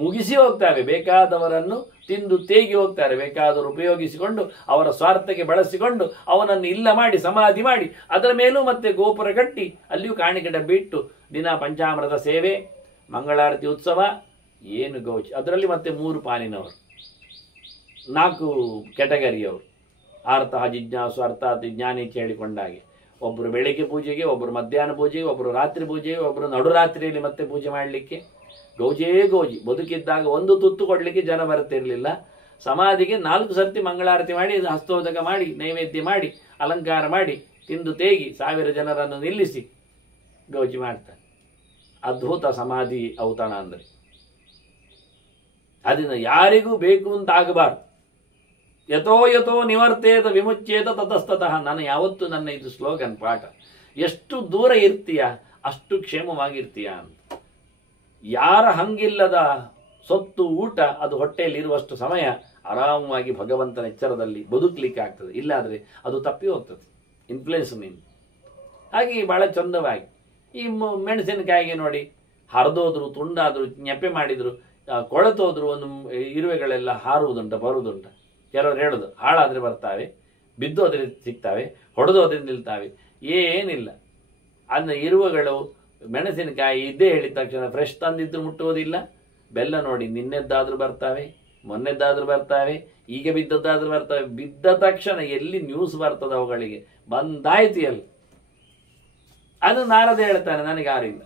ಮುಗಿಸಿ ಹೋಗ್ತಾರೆ. ಬೇಕಾದವರನ್ನು ತಿಂದು ತೇಗಿ ಹೋಗ್ತಾರೆ. ಬೇಕಾದವರು ಉಪಯೋಗಿಸಿಕೊಂಡು ಅವರ ಸ್ವಾರ್ಥಕ್ಕೆ ಬಳಸಿಕೊಂಡು ಅವನನ್ನು ಇಲ್ಲ ಮಾಡಿ ಸಮಾಧಿ ಮಾಡಿ ಅದರ ಮೇಲೂ ಮತ್ತೆ ಗೋಪುರ ಕಟ್ಟಿ ಅಲ್ಲಿಯೂ ಕಾಣಿಕೆ ಡಬ್ಬಿ ಇಟ್ಟು ದಿನ ಪಂಚಾಮೃತ ಸೇವೆ, ಮಂಗಳಾರತಿ ಉತ್ಸವ, ಏನು ಗೌಚಿ. ಅದರಲ್ಲಿ ಮತ್ತೆ 3 ಪಾಲಿನವರು, 4 ಕೆಟಗರಿಯವರು. ಆರ್ಥ ಜಿಜ್ಞಾಸು, ಅರ್ಥಾತ್ ಜ್ಞಾನಿ ಹೇಳಿಕೊಂಡಾಗೆ. ಒಬ್ಬರು ಬೆಳಿಗ್ಗೆ ಪೂಜೆಗೆ, ಒಬ್ಬರು ಮಧ್ಯಾಹ್ನ ಪೂಜೆಗೆ, ಒಬ್ಬರು ರಾತ್ರಿ ಪೂಜೆಗೆ, ಒಬ್ಬರು ನಡುರಾತ್ರಿಯಲ್ಲಿ ಮತ್ತೆ ಪೂಜೆ ಮಾಡಲಿಕ್ಕೆ. ಗೌಜೇ ಗೌಜಿ. ಬದುಕಿದ್ದಾಗ 1 ತುತ್ತು ಕೊಡಲಿಕ್ಕೆ ಜನ ಬರ್ತಿರ್ಲಿಲ್ಲ. ಸಮಾಧಿಗೆ 4 ಸರ್ತಿ ಮಂಗಳಾರತಿ ಮಾಡಿ, ಹಸ್ತೋದಕ ಮಾಡಿ, ನೈವೇದ್ಯ ಮಾಡಿ, ಅಲಂಕಾರ ಮಾಡಿ, ತಿಂದು ತೇಗಿ 1000 ಜನರನ್ನು ನಿಲ್ಲಿಸಿ ಗೌಜಿ ಮಾಡ್ತಾರೆ. ಅದ್ಭುತ ಸಮಾಧಿ ಔತಣ ಅಂದರೆ. ಅದರಿಂದ ಯಾರಿಗೂ ಬೇಕು ಅಂತ ಆಗಬಾರ್ದು. ಯಥೋ ಯಥೋ ನಿವರ್ತೇತ ವಿಮುಚ್ಯೇತ ತತಸ್ತತಃ. ನಾನು ಯಾವತ್ತು ನನ್ನ ಇದು ಸ್ಲೋಗನ್ ಪಾಠ. ಎಷ್ಟು ದೂರ ಇರ್ತೀಯ ಅಷ್ಟು ಕ್ಷೇಮವಾಗಿರ್ತೀಯ ಅಂತ. ಯಾರ ಹಂಗಿಲ್ಲದ ಸೊತ್ತು ಊಟ ಅದು ಹೊಟ್ಟೆಯಲ್ಲಿ ಇರುವಷ್ಟು ಸಮಯ ಆರಾಮವಾಗಿ ಭಗವಂತನ ಎಚ್ಚರದಲ್ಲಿ ಬದುಕಲಿಕ್ಕೆ ಆಗ್ತದೆ. ಇಲ್ಲಾದರೆ ಅದು ತಪ್ಪಿ ಹೋಗ್ತದೆ ಇನ್ಫ್ಲುಯೆನ್ಸ್ ನಿಂದ. ಹಾಗೆ ಬಹಳ ಚಂದವಾಗಿ ಈ ಮೆಣಸಿನಕಾಯಿಗೆ ನೋಡಿ, ಹರಿದೋದ್ರು, ತುಂಡಾದ್ರು, ನೆಪ್ಪೆ ಮಾಡಿದ್ರು, ಕೊಳೆತೋದ್ರು ಒಂದು ಇರುವೆಗಳೆಲ್ಲ ಹಾರುವುದುಂಟ, ಬರುವುದುಂಟ. ಕೆಲವರು ಹೇಳೋದು ಹಾಳಾದರೆ ಬರ್ತಾವೆ, ಬಿದ್ದೋದ್ರೆ ಸಿಗ್ತಾವೆ, ಹೊಡೆದೋದ್ರೆ ನಿಲ್ತಾವೆ. ಏನಿಲ್ಲ. ಅಂದರೆ ಇರುವೆಗಳು ಮೆಣಸಿನಕಾಯಿ ಇದ್ದೇ ಹೇಳಿದ ತಕ್ಷಣ ಫ್ರೆಶ್ ತಂದಿದ್ರು ಮುಟ್ಟುವುದಿಲ್ಲ. ಬೆಲ್ಲ ನೋಡಿ, ನಿನ್ನೆದ್ದಾದ್ರೂ ಬರ್ತಾವೆ, ಮೊನ್ನೆದ್ದಾದ್ರೂ ಬರ್ತಾವೆ, ಈಗ ಬಿದ್ದದ್ದಾದ್ರೂ ಬರ್ತವೆ. ಬಿದ್ದ ತಕ್ಷಣ ಎಲ್ಲಿ ನ್ಯೂಸ್ ಬರ್ತದೆ ಅವುಗಳಿಗೆ, ಬಂದಾಯ್ತು ಎಲ್ಲಿ ಅದು ನಾರದ ಹೇಳ್ತಾನೆ, ನನಗೆ ಯಾರಿಲ್ಲ.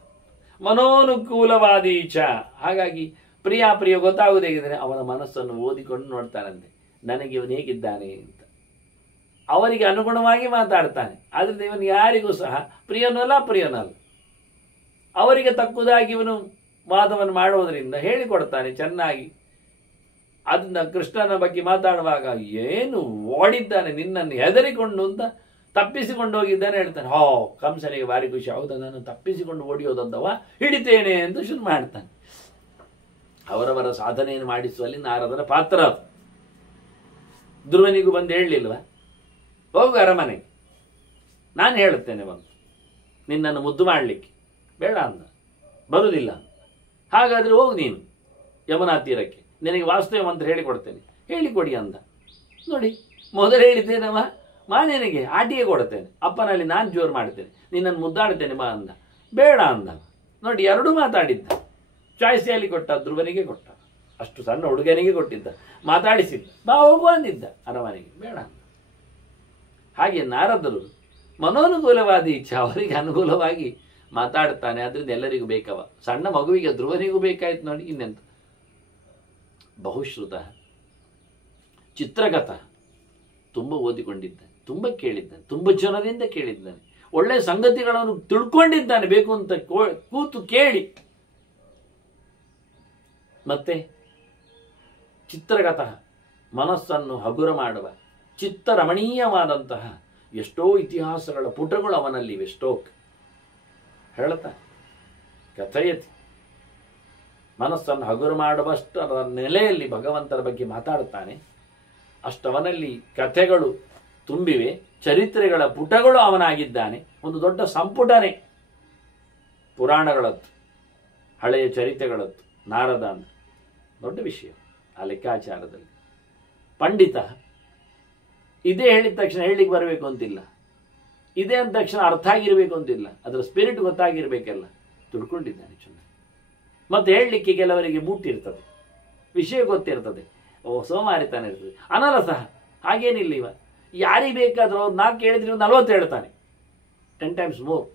ಮನೋನುಕೂಲವಾದೀಚ, ಹಾಗಾಗಿ ಪ್ರಿಯ ಗೊತ್ತಾಗುವುದು ಹೇಗಿದ್ರೆ ಅವನ ಮನಸ್ಸನ್ನು ಓದಿಕೊಂಡು ನೋಡ್ತಾನಂತೆ, ನನಗೆ ಇವನು ಹೇಗಿದ್ದಾನೆ ಅಂತ. ಅವರಿಗೆ ಅನುಗುಣವಾಗಿ ಮಾತಾಡ್ತಾನೆ. ಆದ್ರಿಂದ ಇವನು ಯಾರಿಗೂ ಸಹ ಪ್ರಿಯನಲ್ಲ ಅಪ್ರಿಯನಲ್ಲ. ಅವರಿಗೆ ತಕ್ಕುದಾಗಿ ಇವನು ವಾದವನ್ನು ಮಾಡುವುದರಿಂದ ಹೇಳಿಕೊಡ್ತಾನೆ ಚೆನ್ನಾಗಿ. ಅದನ್ನ ಕೃಷ್ಣನ ಬಗ್ಗೆ ಮಾತಾಡುವಾಗ ಏನು ಓಡಿದ್ದಾನೆ, ನಿನ್ನನ್ನು ಹೆದರಿಕೊಂಡು ಅಂತ ತಪ್ಪಿಸಿಕೊಂಡು ಹೋಗಿದ್ದಾನೆ ಹೇಳ್ತಾನೆ. ಕಂಸನಿಗೆ ಭಾರಿ ಖುಷಿ. ಹೌದಾ, ನಾನು ತಪ್ಪಿಸಿಕೊಂಡು ಓಡಿಯೋದಂದವ, ಹಿಡಿತೇನೆ ಎಂದು ಶುರು ಮಾಡ್ತಾನೆ. ಅವರವರ ಸಾಧನೆಯನ್ನು ಮಾಡಿಸುವಲ್ಲಿ ನಾರದರ ಪಾತ್ರ. ಧ್ರುವನಿಗೂ ಬಂದು ಹೇಳಲಿಲ್ವ, ಹೋಗು ಅರಮನೆಗೆ, ನಾನು ಹೇಳುತ್ತೇನೆ ಬಂದು ನಿನ್ನನ್ನು ಮುದ್ದು ಮಾಡಲಿಕ್ಕೆ. ಬೇಡ ಅಂದ, ಬರುವುದಿಲ್ಲ. ಹಾಗಾದ್ರೆ ಹೋಗು ನೀನು ಯಮುನಾ ತೀರಕ್ಕೆ, ನಿನಗೆ ವಾಸ್ತವ ಮಂತ್ರ ಹೇಳಿಕೊಡ್ತೇನೆ, ಹೇಳಿಕೊಡಿ ಅಂದ. ನೋಡಿ, ಮೊದಲು ಹೇಳಿದ್ದೇನವ, ನಿನಗೆ ಆಟಿಗೆ ಕೊಡ್ತೇನೆ, ಅಪ್ಪನಲ್ಲಿ ನಾನು ಜೋರು ಮಾಡ್ತೇನೆ, ನಿನ್ನನ್ನು ಮುದ್ದಾಡ್ತೇನೆ ಬಾ ಅಂದ. ಬೇಡ ಅಂದ. ನೋಡಿ, ಎರಡೂ ಮಾತಾಡಿದ್ದ. ಚಾಯ್ಸಿಯಲ್ಲಿ ಕೊಟ್ಟ, ಧ್ರುವನಿಗೆ ಕೊಟ್ಟ, ಅಷ್ಟು ಸಣ್ಣ ಹುಡುಗನಿಗೆ ಕೊಟ್ಟಿದ್ದ, ಮಾತಾಡಿಸಿದ್ದ. ಬಾ ಹೋಗು ಅಂದಿದ್ದ ಅರಮನೆಗೆ, ಬೇಡ ಅಂದ. ಹಾಗೆ ನಾರದರು ಮನೋನುಕೂಲವಾದಿ ಇಚ್ಛೆ, ಅವರಿಗೆ ಅನುಕೂಲವಾಗಿ ಮಾತಾಡ್ತಾನೆ. ಅದರಿಂದ ಎಲ್ಲರಿಗೂ ಬೇಕವ. ಸಣ್ಣ ಮಗುವಿಗೆ ಧ್ರುವನಿಗೂ ಬೇಕಾಯ್ತು ನೋಡಿ, ಇನ್ನೆಂತ. ಬಹುಶ್ರುತ, ಚಿತ್ರಗತ, ತುಂಬ ಓದಿಕೊಂಡಿದ್ದಾನೆ, ತುಂಬ ಕೇಳಿದ್ದಾನೆ, ತುಂಬ ಜನರಿಂದ ಕೇಳಿದ್ದಾನೆ, ಒಳ್ಳೆ ಸಂಗತಿಗಳನ್ನು ತಿಳ್ಕೊಂಡಿದ್ದಾನೆ ಬೇಕು ಅಂತ ಕೂತು ಕೇಳಿ. ಮತ್ತೆ ಚಿತ್ರಗತ, ಮನಸ್ಸನ್ನು ಹಗುರ ಮಾಡುವ, ಚಿತ್ತರಮಣೀಯವಾದಂತಹ ಎಷ್ಟೋ ಇತಿಹಾಸಗಳ ಪುಟಗಳು ಅವನಲ್ಲಿವೆ. ಸ್ಟೋಕ್ ಹೇಳ್ತಾ ಕಥಯತಿ, ಮನಸ್ಸನ್ನು ಹಗುರ ಮಾಡುವಷ್ಟರ ನೆಲೆಯಲ್ಲಿ ಭಗವಂತನ ಬಗ್ಗೆ ಮಾತಾಡ್ತಾನೆ. ಅಷ್ಟವನಲ್ಲಿ ಕಥೆಗಳು ತುಂಬಿವೆ, ಚರಿತ್ರೆಗಳ ಪುಟಗಳು ಅವನಾಗಿದ್ದಾನೆ. ಒಂದು ದೊಡ್ಡ ಸಂಪುಟನೇ ಪುರಾಣಗಳದ್ದು, ಹಳೆಯ ಚರಿತ್ರೆಗಳದ್ದು. ನಾರದ ಅಂದ್ರೆ ದೊಡ್ಡ ವಿಷಯ ಆ ಲೆಕ್ಕಾಚಾರದಲ್ಲಿ. ಪಂಡಿತ, ಇದೇ ಹೇಳಿದ ತಕ್ಷಣ ಹೇಳಿಕ್ಕೆ ಬರಬೇಕು ಅಂತಿಲ್ಲ, ಇದೇ ಅಂದ ತಕ್ಷಣ ಅರ್ಥ ಆಗಿರಬೇಕು ಅಂತಿಲ್ಲ, ಅದರ ಸ್ಪಿರಿಟ್ ಗೊತ್ತಾಗಿರ್ಬೇಕೆಲ್ಲ. ತಿಳ್ಕೊಂಡಿದ್ದಾನೆ ಚೆನ್ನಾಗಿ. ಮತ್ತೆ ಹೇಳಲಿಕ್ಕೆ ಕೆಲವರಿಗೆ ಬೂಟಿರ್ತದೆ, ವಿಷಯ ಗೊತ್ತಿರ್ತದೆ, ಸೋಮಾರಿತಾನೆ ಇರ್ತದೆ. ಅನಲ ಸಹ ಹಾಗೇನಿಲ್ಲ. ಇವ ಯಾರಿಗೆ ಬೇಕಾದ್ರೂ ಅವ್ರು 4 ಹೇಳಿದ್ರೆ 40 ಹೇಳ್ತಾನೆ, 10 times more.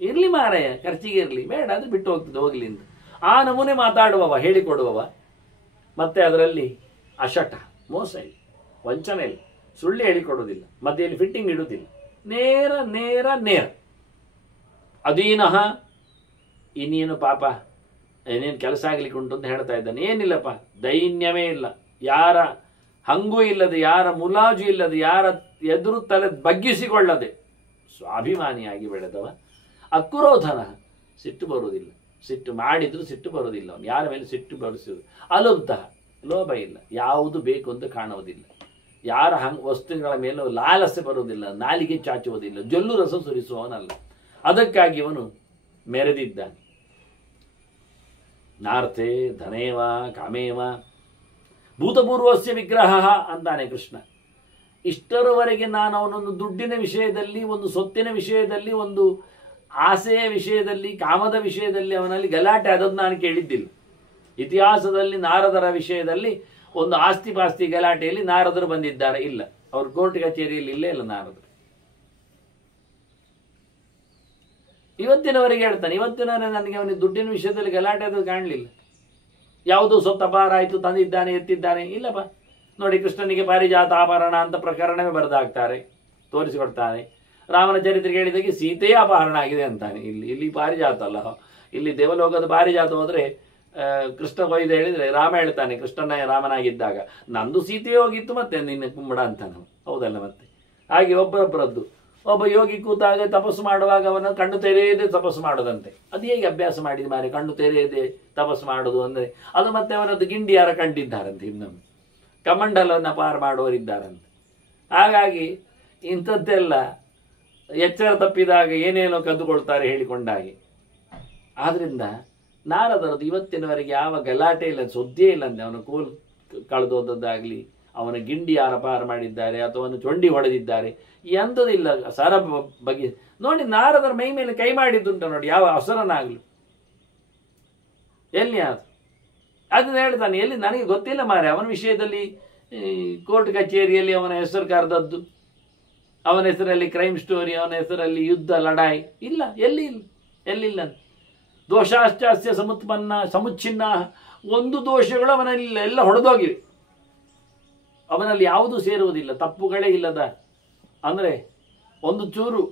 ಇರ್ಲಿ ಮಾರಾಯ, ಖರ್ಚಿಗೆ ಇರಲಿ, ಬೇಡ ಅಂದ್ರೆ ಬಿಟ್ಟು ಹೋಗ್ತದೆ, ಹೋಗ್ಲಿ ಅಂತ ಆ ನಮೂನೆ ಮಾತಾಡುವವ, ಹೇಳಿಕೊಡುವವ. ಮತ್ತೆ ಅದರಲ್ಲಿ ಅಶಟ, ಮೋಸ ಇಲ್ಲ, ವಂಚನೆ ಇಲ್ಲ, ಸುಳ್ಳು ಹೇಳಿಕೊಡೋದಿಲ್ಲ, ಮಧ್ಯೆಯಲ್ಲಿ ಫಿಟ್ಟಿಂಗ್ ಇಡುವುದಿಲ್ಲ, ನೇರ ನೇರ ನೇರ. ಅಧೀನಃ, ಇನ್ನೇನು ಪಾಪ ಏನೇನು ಕೆಲಸ ಆಗ್ಲಿಕ್ಕೆ ಉಂಟು ಅಂತ ಹೇಳ್ತಾ ಇದ್ದಾನೆ. ಏನಿಲ್ಲಪ್ಪ, ದೈನ್ಯವೇ ಇಲ್ಲ, ಯಾರ ಹಂಗೂ ಇಲ್ಲದೆ, ಯಾರ ಮುಲಾಜು ಇಲ್ಲದೆ, ಯಾರ ಎದುರು ತಲೆ ಬಗ್ಗಿಸಿಕೊಳ್ಳದೆ ಸ್ವಾಭಿಮಾನಿಯಾಗಿ ಬೆಳೆದವ. ಅಕ್ರೋಧನ, ಸಿಟ್ಟು ಬರುವುದಿಲ್ಲ, ಸಿಟ್ಟು ಮಾಡಿದ್ರು ಸಿಟ್ಟು ಬರುವುದಿಲ್ಲ, ಅವನು ಯಾರ ಮೇಲೆ ಸಿಟ್ಟು ಬರೆಸುವುದು. ಅಲುಬ್ಧ, ಲೋಭ ಇಲ್ಲ, ಯಾವುದು ಬೇಕು ಅಂತ ಕಾಣುವುದಿಲ್ಲ, ಯಾರ ವಸ್ತುಗಳ ಮೇಲೂ ಲಾಲಸೆ ಬರುವುದಿಲ್ಲ, ನಾಲಿಗೆ ಚಾಚುವುದಿಲ್ಲ, ಜೊಲ್ಲು ರಸ ಸುರಿಸುವವನಲ್ಲ. ಅದಕ್ಕಾಗಿ ಅವನು ಮೆರೆದಿದ್ದಾನೆ. ನಾರ್ಥೇ ಧನೇವ ಕಾಮೇವ ಭೂತಪೂರ್ವಸ್ಯ ವಿಗ್ರಹ ಅಂತಾನೆ ಕೃಷ್ಣ. ಇಷ್ಟರವರೆಗೆ ನಾನು ಅವನೊಂದು ದುಡ್ಡಿನ ವಿಷಯದಲ್ಲಿ, ಒಂದು ಸೊತ್ತಿನ ವಿಷಯದಲ್ಲಿ, ಒಂದು ಆಸೆಯ ವಿಷಯದಲ್ಲಿ, ಕಾಮದ ವಿಷಯದಲ್ಲಿ ಅವನಲ್ಲಿ ಗಲಾಟೆ ಆದದ್ದು ನಾನು ಕೇಳಿದ್ದಿಲ್ಲ. ಇತಿಹಾಸದಲ್ಲಿ ನಾರದರ ವಿಷಯದಲ್ಲಿ ಒಂದು ಆಸ್ತಿ ಪಾಸ್ತಿ ಗಲಾಟೆಯಲ್ಲಿ ನಾರದರು ಬಂದಿದ್ದಾರೆ ಇಲ್ಲ, ಅವರು ಕೋರ್ಟ್ ಕಚೇರಿಯಲ್ಲಿ ಇಲ್ಲೇ ಇಲ್ಲ ನಾರದರು. ಇವತ್ತಿನವರೆಗೆ ಹೇಳ್ತಾನೆ, ಇವತ್ತಿನವರೆಗೆ ನನಗೆ ಅವನಿಗೆ ದುಡ್ಡಿನ ವಿಷಯದಲ್ಲಿ ಗಲಾಟೆ ಅದು ಕಾಣಲಿಲ್ಲ. ಯಾವುದೋ ಸೊತ್ತು ಅಪಾರ ಆಯಿತು, ತಂದಿದ್ದಾನೆ, ಎತ್ತಿದ್ದಾನೆ, ಇಲ್ಲಪ್ಪ. ನೋಡಿ, ಕೃಷ್ಣನಿಗೆ ಪಾರಿಜಾತ ಆಭರಣ ಅಂತ ಪ್ರಕರಣವೇ ಬರೆದಾಗ್ತಾರೆ, ತೋರಿಸಿಕೊಡ್ತಾನೆ. ರಾಮನ ಚರಿತ್ರೆಗೆ ಹೇಳಿದಾಗೆ ಸೀತೆಯೇ ಅಪಹರಣ ಆಗಿದೆ ಅಂತಾನೆ. ಇಲ್ಲಿ ಪಾರಿಜಾತ ಅಲ್ಲ, ಇಲ್ಲಿ ದೇವಲೋಕದ ಪಾರಿಜಾತ ಹೋದ್ರೆ ಕೃಷ್ಣ ಕೊಯ್ದು ಹೇಳಿದ್ರೆ ರಾಮ ಹೇಳ್ತಾನೆ, ಕೃಷ್ಣನ ರಾಮನಾಗಿದ್ದಾಗ ನಂದು ಸೀತೆಯೇ ಹೋಗಿತ್ತು, ಮತ್ತೆ ನಿನ್ನ ಕುಂಬಡ ಅಂತಾನೆ. ಹೌದಲ್ಲ? ಮತ್ತೆ ಹಾಗೆ ಒಬ್ಬರೊಬ್ಬರದ್ದು. ಒಬ್ಬ ಯೋಗಿ ಕೂತಾಗ ತಪಸ್ಸು ಮಾಡುವಾಗ ಅವನ ಕಣ್ಣು ತೆರೆಯದೆ ತಪಸ್ಸು ಮಾಡೋದಂತೆ. ಅದು ಹೇಗೆ ಅಭ್ಯಾಸ ಮಾಡಿದ ಮಾರೆ, ಕಣ್ಣು ತೆರೆಯದೆ ತಪಸ್ಸು ಮಾಡೋದು ಅಂದ್ರೆ? ಅದು ಮತ್ತೆ ಅವನದ್ದು ಗಿಂಡಿಯಾರ ಕಂಡಿದ್ದಾರಂತೆ, ಇನ್ನೊಮ್ಮೆ ಕಮಂಡಲವನ್ನು ಪಾರು ಮಾಡುವವರಿದ್ದಾರಂತೆ. ಹಾಗಾಗಿ ಇಂಥದ್ದೆಲ್ಲ ಎಚ್ಚರ ತಪ್ಪಿದಾಗ ಏನೇನೋ ಕದ್ದುಕೊಳ್ತಾರೆ ಹೇಳಿಕೊಂಡಾಗೆ. ಆದ್ರಿಂದ ನಾರದರದು ಇವತ್ತಿನವರೆಗೆ ಯಾವ ಗಲಾಟೆ ಇಲ್ಲ, ಸುದ್ದಿಯೇ ಇಲ್ಲ ಅಂತೆ. ಅವನು ಕೋಲ್ ಕಳೆದೋದದ್ದಾಗಲಿ, ಅವನ ಗಿಂಡಿ ಆರಪಾರ ಮಾಡಿದ್ದಾರೆ ಅಥವಾ ಅವನು ಚೊಂಡಿ ಹೊಡೆದಿದ್ದಾರೆ, ಎಂಥದಿಲ್ಲ. ಸರ ಬಗ್ಗೆ ನೋಡಿ, ನಾರದರ ಮೈ ಮೇಲೆ ಕೈ ಮಾಡಿದ್ದುಂಟ ನೋಡಿ, ಯಾವ ಅಸರನಾಗ್ಲು ಎಲ್ಲಿ ಅದನ್ನ ಹೇಳ್ತಾನೆ. ಎಲ್ಲಿ ನನಗೆ ಗೊತ್ತಿಲ್ಲ ಮಾರೆ, ಅವನ ವಿಷಯದಲ್ಲಿ ಕೋರ್ಟ್ ಕಚೇರಿಯಲ್ಲಿ ಅವನ ಹೆಸರು ಕರೆದದ್ದು ಅವನ ಹೆಸರಲ್ಲಿ ಕ್ರೈಮ್ ಸ್ಟೋರಿ, ಅವನ ಹೆಸರಲ್ಲಿ ಯುದ್ಧ ಲಡಾಯಿ ಇಲ್ಲ, ಎಲ್ಲಿಲ್ಲ. ದೋಷಾಶ್ಚಾಸ್ಯ ಸಮುಚ್ಛಿನ್ನ, ಒಂದು ದೋಷಗಳು ಅವನಲ್ಲಿ ಎಲ್ಲ ಹೊಡೆದೋಗಿವೆ. ಅವನಲ್ಲಿ ಯಾವುದೂ ಸೇರುವುದಿಲ್ಲ, ತಪ್ಪುಗಳೇ ಇಲ್ಲದ, ಅಂದರೆ ಒಂದು ಚೂರು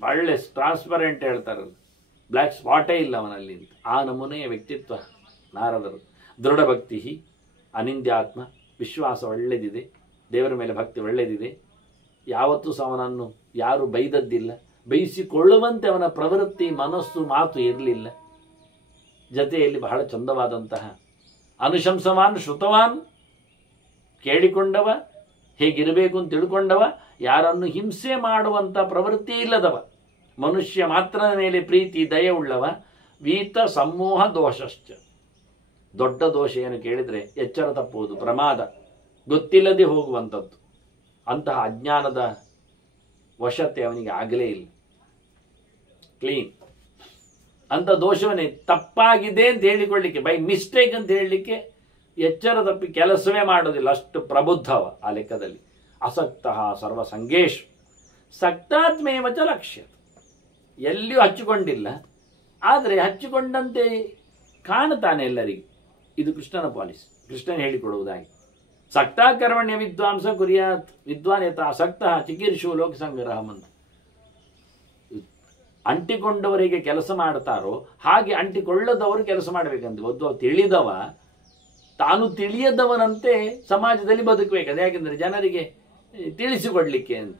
ಒಳ್ಳೆ ಟ್ರಾನ್ಸ್ಪರೆಂಟ್ ಹೇಳ್ತಾರೆ, ಬ್ಲ್ಯಾಕ್ ಸ್ಪಾಟೇ ಇಲ್ಲ ಅವನಲ್ಲಿ. ಆ ನಮೂನೆಯ ವ್ಯಕ್ತಿತ್ವ ನಾರದರು. ದೃಢ ಭಕ್ತಿ, ಅನಿಂದ್ಯಾತ್ಮ, ವಿಶ್ವಾಸ ಒಳ್ಳೆದಿದೆ, ದೇವರ ಮೇಲೆ ಭಕ್ತಿ ಒಳ್ಳೆದಿದೆ. ಯಾವತ್ತೂ ಸಹ ಅವನನ್ನು ಯಾರು ಬೈದದ್ದಿಲ್ಲ, ಬೈಸಿಕೊಳ್ಳುವಂತೆ ಅವನ ಪ್ರವೃತ್ತಿ, ಮನಸ್ಸು, ಮಾತು ಇರಲಿಲ್ಲ. ಜೊತೆಯಲ್ಲಿ ಬಹಳ ಚಂದವಾದಂತಹ ಅನುಶಂಸವಾನ್ ಶ್ರುತವಾನ್, ಕೇಳಿಕೊಂಡವ, ಹೇಗಿರಬೇಕು ಅಂತ ತಿಳ್ಕೊಂಡವ, ಯಾರನ್ನು ಹಿಂಸೆ ಮಾಡುವಂಥ ಪ್ರವೃತ್ತಿ ಇಲ್ಲದವ, ಮನುಷ್ಯ ಮಾತ್ರನ ಮೇಲೆ ಪ್ರೀತಿ ದಯೆ ಉಳ್ಳವ. ವೀತ ಸಮೂಹ ದೋಷಶ್ಚ, ದೊಡ್ಡ ದೋಷ ಏನು ಕೇಳಿದರೆ ಎಚ್ಚರ ತಪ್ಪುವುದು, ಪ್ರಮಾದ, ಗೊತ್ತಿಲ್ಲದೆ ಹೋಗುವಂಥದ್ದು. ಅಂತಹ ಅಜ್ಞಾನದ ವಶತೆ ಅವನಿಗೆ ಆಗಲೇ ಇಲ್ಲ. ಕ್ಲೀನ್ ಅಂತ ದೋಷವನ್ನೇ ತಪ್ಪಾಗಿದೆ ಅಂತ ಹೇಳಿಕೊಳ್ಳಿಕ್ಕೆ, ಬೈ ಮಿಸ್ಟೇಕ್ ಅಂತ ಹೇಳಲಿಕ್ಕೆ ಎಚ್ಚರ ತಪ್ಪಿ ಕೆಲಸವೇ ಮಾಡೋದಿಲ್ಲ, ಅಷ್ಟು ಪ್ರಬುದ್ಧವ ಆ ಲೆಕ್ಕದಲ್ಲಿ. ಅಸಕ್ತಃ ಸರ್ವಸಂಗೇಶ್ ಸಕ್ತಾತ್ಮೇವ ಚ ಲಕ್ಷ್ಯ, ಎಲ್ಲಿಯೂ ಹಚ್ಚಿಕೊಂಡಿಲ್ಲ, ಆದರೆ ಹಚ್ಚಿಕೊಂಡಂತೆ ಕಾಣುತ್ತಾನೆ ಎಲ್ಲರಿಗೂ. ಇದು ಕೃಷ್ಣನ ಪಾಲಿಸಿ, ಕೃಷ್ಣನ ಹೇಳಿಕೊಡುವುದಾಗಿ. ಸಕ್ತಾ ಕರ್ಮಣ್ಯ ವಿದ್ವಾಂಸ ಕುರ್ಯಾತ್ ವಿದ್ವಾನ್ ಯಥಾ ಸಕ್ತಃ ಚಿಕೀರ್ಷು ಲೋಕ ಸಂಗ್ರಹಂ ಅಂತ. ಅಂಟಿಕೊಂಡವರಿಗೆ ಕೆಲಸ ಮಾಡ್ತಾರೋ ಹಾಗೆ ಅಂಟಿಕೊಳ್ಳದವರು ಕೆಲಸ ಮಾಡಬೇಕಂತ. ಒಬ್ಬ ತಿಳಿದವ ತಾನು ತಿಳಿಯದವನಂತೆ ಸಮಾಜದಲ್ಲಿ ಬದುಕಬೇಕದು. ಯಾಕೆಂದ್ರೆ ಜನರಿಗೆ ತಿಳಿಸಿಕೊಡ್ಲಿಕ್ಕೆ ಅಂತ.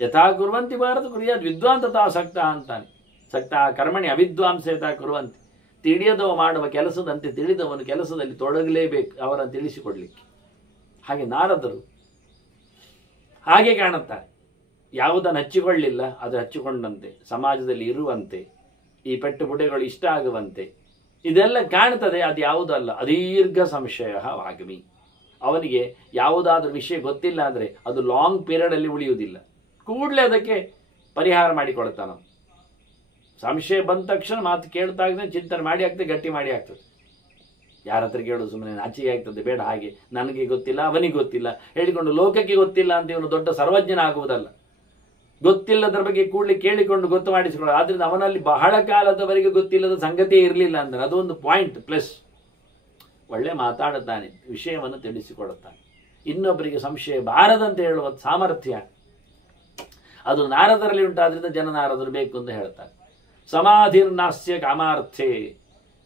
ಯಥಾ ಕುರುವಂತಿ ಭಾರತ ಕುರಿಯಾದ ವಿದ್ವಾನ್ ತಥಾ ಸಕ್ತ ಅಂತಾನೆ. ಸಕ್ತ ಕರ್ಮಣಿ ಅವಿದ್ವಾಂಸ ಯಥಾ ಕುರುವಂತಿ, ತಿಳಿಯದವ ಮಾಡುವ ಕೆಲಸದಂತೆ ತಿಳಿದವನು ಕೆಲಸದಲ್ಲಿ ತೊಡಗಲೇಬೇಕು ಅವರನ್ನು ತಿಳಿಸಿಕೊಡ್ಲಿಕ್ಕೆ. ಹಾಗೆ ನಾರದರು ಹಾಗೆ ಕಾಣುತ್ತಾರೆ. ಯಾವುದನ್ನು ಹಚ್ಚಿಕೊಳ್ಳಿಲ್ಲ ಅದು ಹಚ್ಚಿಕೊಂಡಂತೆ, ಸಮಾಜದಲ್ಲಿ ಇರುವಂತೆ, ಈ ಪೆಟ್ಟು ಪುಟೆಗಳು ಇಷ್ಟ ಆಗುವಂತೆ ಇದೆಲ್ಲ ಕಾಣ್ತದೆ. ಅದು ಯಾವುದಲ್ಲ, ಅದೀರ್ಘ ಸಂಶಯ ವಾಗ್ಮಿ. ಅವನಿಗೆ ಯಾವುದಾದ್ರೂ ವಿಷಯ ಗೊತ್ತಿಲ್ಲ ಅಂದರೆ ಅದು ಲಾಂಗ್ ಪೀರಿಯಡಲ್ಲಿ ಉಳಿಯುವುದಿಲ್ಲ, ಕೂಡಲೇ ಅದಕ್ಕೆ ಪರಿಹಾರ ಮಾಡಿಕೊಳ್ತಾನ. ಸಂಶಯ ಬಂದ ತಕ್ಷಣ ಮಾತು ಕೇಳ್ತಾ ಇದ್ರೆ ಚಿಂತನೆ ಮಾಡಿ ಆಗ್ತದೆ, ಗಟ್ಟಿ ಮಾಡಿ ಆಗ್ತದೆ. ಯಾರ ಹತ್ರ ಕೇಳೋದು ಸುಮ್ಮನೆ ನಾಚಿಕೆ ಆಗ್ತದೆ, ಬೇಡ. ಹಾಗೆ ನನಗೆ ಗೊತ್ತಿಲ್ಲ, ಅವನಿಗೆ ಗೊತ್ತಿಲ್ಲ ಹೇಳಿಕೊಂಡು ಲೋಕಕ್ಕೆ ಗೊತ್ತಿಲ್ಲ ಅಂತ ಇವನು ದೊಡ್ಡ ಸರ್ವಜ್ಞನ ಆಗುವುದಲ್ಲ. ಗೊತ್ತಿಲ್ಲದರ ಬಗ್ಗೆ ಕೂಡಲೇ ಕೇಳಿಕೊಂಡು ಗೊತ್ತು ಮಾಡಿಸಿಕೊಳ್ಳ. ಆದ್ರಿಂದ ಅವನಲ್ಲಿ ಬಹಳ ಕಾಲದವರೆಗೆ ಗೊತ್ತಿಲ್ಲದ ಸಂಗತಿಯೇ ಇರಲಿಲ್ಲ ಅಂದ್ರೆ ಅದೊಂದು ಪಾಯಿಂಟ್ ಪ್ಲಸ್. ಒಳ್ಳೆ ಮಾತಾಡುತ್ತಾನೆ, ವಿಷಯವನ್ನು ತಿಳಿಸಿಕೊಡುತ್ತಾನೆ, ಇನ್ನೊಬ್ಬರಿಗೆ ಸಂಶಯ ಬಾರದಂತೆ ಹೇಳುವ ಸಾಮರ್ಥ್ಯ ಅದು ನಾರದರಲ್ಲಿ ಉಂಟಾದ್ರಿಂದ ಜನ ನಾರದರು ಬೇಕು ಅಂತ ಹೇಳ್ತಾರೆ. ಸಮಾಧಿರ್ನಾಸ್ಯ ಕಾಮಾರ್ಥೆ,